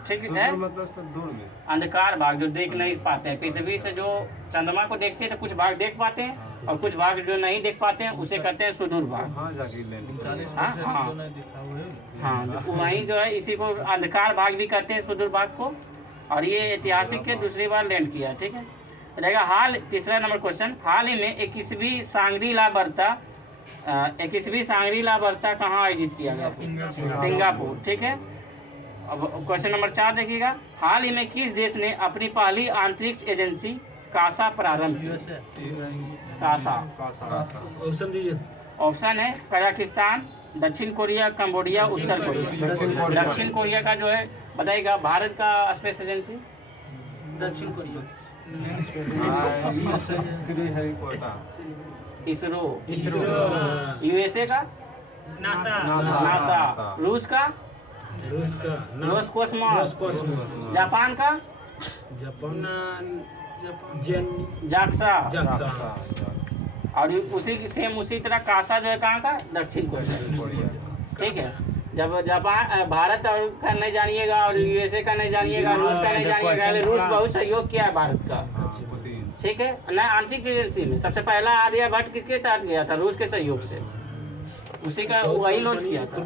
ठीक है। मतलब सब दूर में अंधकार भाग जो देख नहीं पाते हैं, पृथ्वी से जो चंद्रमा को देखते हैं तो कुछ भाग देख पाते हैं और कुछ भाग जो नहीं देख पाते हैं उसे कहते हैं सुदूर भाग। हाँ जाके लैंड हाँ तो वहीं जो है इसी को अंधकार भाग भी कहते हैं, सुदूर भाग को। और ये ऐतिहासिक के दूसरी बार लैंड किया। ठीक है। रहेगा तीसरा नंबर क्वेश्चन। हाल ही में 21वीं सांग्री ला वार्ता कहाँ आयोजित किया गया? सिंगापुर। ठीक है। अब क्वेश्चन नंबर 4 देखिएगा। हाल ही में किस देश ने अपनी पहली अंतरिक्ष एजेंसी कासा प्रारंभ की? कासा। ऑप्शन दीजिए। ऑप्शन है कजाकिस्तान, दक्षिण कोरिया, कंबोडिया, उत्तर कोरिया। दक्षिण कोरिया का जो है बताइएगा भारत का स्पेस एजेंसी? दक्षिण कोरिया। इसरो। यूएसए का? नासा। रूस का? रोसकोसमॉस। जापान का? जाक्सा। और उसी तरह कासा जो है कहाँ का? दक्षिण कोरिया। ठीक है। जब जापान भारत और का नहीं जानिएगा और यूएसए का नहीं जानिएगा, रूस का नहीं जानिएगा, रूस बहुत सहयोग किया है भारत का। ठीक है। नया अंतरिक्ष एजेंसी में सबसे पहला आर्यभट्ट किसके तहत गया था? रूस के सहयोग से, उसी का वही लॉन्च किया था।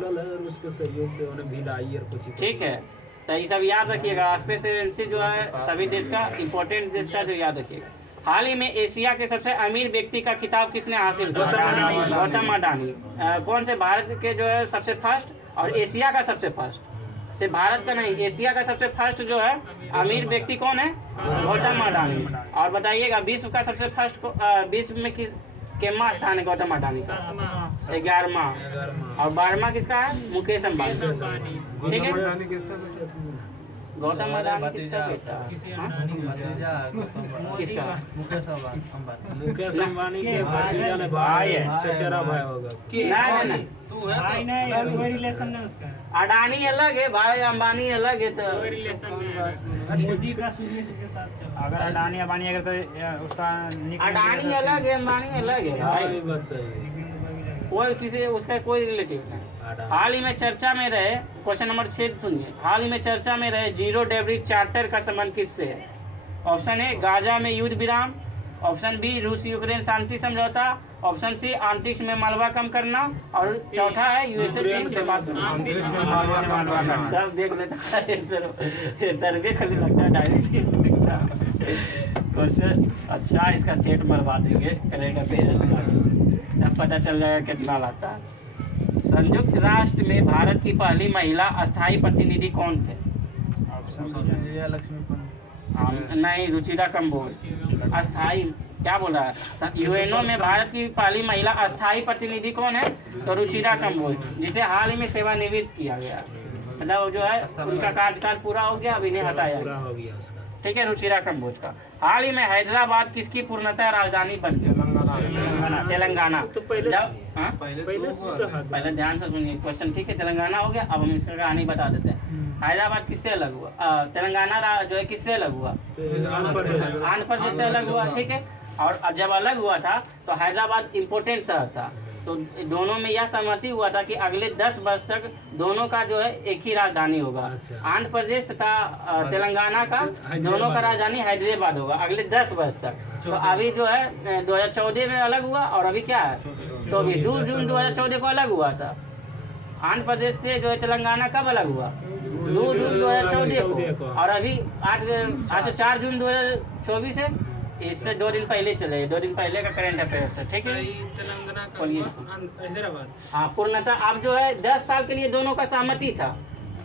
उसके सहयोग से उन्हें भिलाई और कुछ। ठीक है। तो ये सब याद रखिएगा। स्पेस एजेंसी जो है सभी देश का इंपॉर्टेंट देश का जो याद रखिएगा। हाल ही में एशिया के सबसे अमीर व्यक्ति का खिताब किसने हासिल किया? गौतम अडानी। कौन से? भारत के जो है सबसे फर्स्ट और एशिया का सबसे फर्स्ट। सिर्फ भारत का नहीं, एशिया का सबसे फर्स्ट जो है अमीर व्यक्ति कौन है? गौतम अडानी। और बताइएगा विश्व का सबसे फर्स्ट विश्व में किस केमा स्थान है गौतम अडानी का? 11वां। और 12वां किसका है? मुकेश अंबानी। ठीक है। गौतम अडानी किसका बेटा? भतीजा किसका? मुकेश अंबानी। मुकेश अंबानी के भतीजा ने भाई है, चचेरा भाई होगा। नहीं तू है भाई नहीं, कोई रिलेशन नहीं उसका। अडानी अलग है भाई, अंबानी अलग है। तो कोई रिलेशन नहीं है। मोदी का सूर्य के साथ चल। अगर अडानी अबानी अगर तो उसका अडानी अलग है, अंबानी अलग है हाँ, भाई। ये बात सही है। कोई किसी उसका कोई रिलेटिव नहीं। हाल ही में चर्चा में रहे, क्वेश्चन नंबर 6 सुनिए। हाल ही में चर्चा में रहे जीरो डेब्रिज चार्टर का संबंध किससे है? ऑप्शन ए गाजा में युद्ध विराम, ऑप्शन बी रूस यूक्रेन शांति समझौता, ऑप्शन सी अंतरिक्ष में मलबा कम करना, और चौथा है यूएसए चीन से बात करना। सब देख लेता है सर्वे खाली लगता है डायरेक्ट क्वेश्चन। अच्छा इसका सेट मरवा देंगे, करेगा पेज तब पता चल जाएगा कितना लाता है। संयुक्त राष्ट्र में भारत की पहली महिला अस्थायी प्रतिनिधि कौन थे? विजया लक्ष्मी नहीं, रुचिरा कंबोज। अस्थायी क्या बोल रहा है? यूएनओ में भारत की पहली महिला अस्थायी प्रतिनिधि कौन है? तो रुचिरा कंबोज, जिसे हाल ही में सेवानिवृत्त किया गया। मतलब जो है उनका कार्यकाल पूरा हो गया, अभी नहीं हटाया। पूरा हो गया उसका। ठीक है, रुचिरा कंबोज का। हाल ही में हैदराबाद किसकी पूर्णतः राजधानी बन गई? तेलंगाना। तो पहले जब हाँ? पहले पहले तो तो था। पहले ध्यान से सुनिए क्वेश्चन, ठीक है। तेलंगाना हो गया, अब हम इसका कहानी बता देते हैं। हैदराबाद किससे अलग हुआ? तेलंगाना जो है किससे अलग हुआ? आंध्र प्रदेश। आंध्र प्रदेश से अलग हुआ, ठीक है। और जब अलग हुआ था तो हैदराबाद इम्पोर्टेंट शहर था, तो दोनों में यह सहमति हुआ था कि अगले 10 वर्ष तक दोनों का जो है एक ही राजधानी होगा। अच्छा। आंध्र प्रदेश तथा तेलंगाना का दोनों का राजधानी हैदराबाद होगा अगले 10 वर्ष तक। तो अभी जो है 2014 में अलग हुआ, और अभी क्या है 24 जून 2014 को अलग हुआ था। आंध्र प्रदेश से जो है तेलंगाना कब अलग हुआ? 2 जून 2014 को। और अभी आज 4 जून 2024 है, इससे 2 दिन पहले चले, 2 दिन पहले का करंट अफेयर्स है, ठीक है। तेलंगाना बोलिए। का हैदराबाद। हाँ, पूर्णतः अब जो है 10 साल के लिए दोनों का सहमति था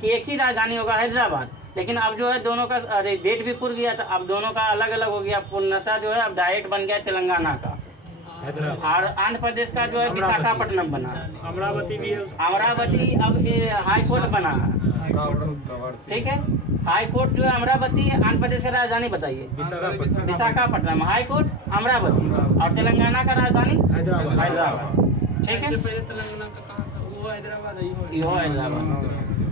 कि एक ही राजधानी होगा हैदराबाद, लेकिन अब जो है दोनों का डेट भी पूर गया था, अब दोनों का अलग अलग हो गया। पूर्णतः जो है अब डायरेक्ट बन गया तेलंगाना का, और आंध्र प्रदेश का जो है विशाखापट्टनम बना। अमरावती भी है। अमरावती अब हाई कोर्ट बना है, ठीक है। हाई कोर्ट जो है अमरावती, आंध्र प्रदेश का राजधानी बताइए? विशाखापट्टनम। हाई कोर्ट अमरावती, और तेलंगाना का राजधानी हैदराबाद, ठीक है। इससे पहले तेलंगाना का कहाँ था? वो हैदराबाद है, यो हैदराबाद,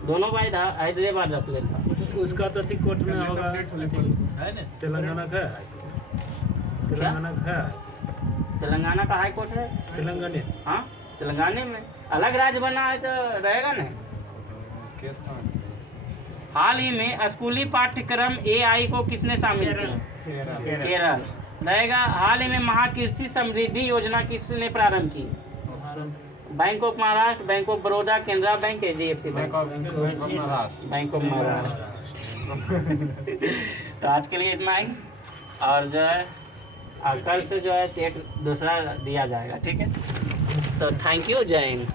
दोनों भाई हैदराबाद रख लेता। उसका तो थी कोर्ट में होगा। है ना। तेलंगाना का है। तेलंगाना का है। तेलंगाना का हाई कोर्ट है। तेलंगाना। हाँ, तेलंगाना में अलग राज्य बना है तो रहेगा ना। हाल ही में स्कूली पाठ्यक्रम AI को किसने शामिल किया? केरल रहेगा। हाल ही में महाकृषि समृद्धि योजना किसने प्रारंभ की? Bank of Maharashtra, bank of Baroda, Canara bank, HDFC bank of Maharashtra. तो आज के लिए इतना ही, और जो है कल से जो है सेट दूसरा दिया जाएगा, ठीक है। तो थैंक यू, जय हिंद।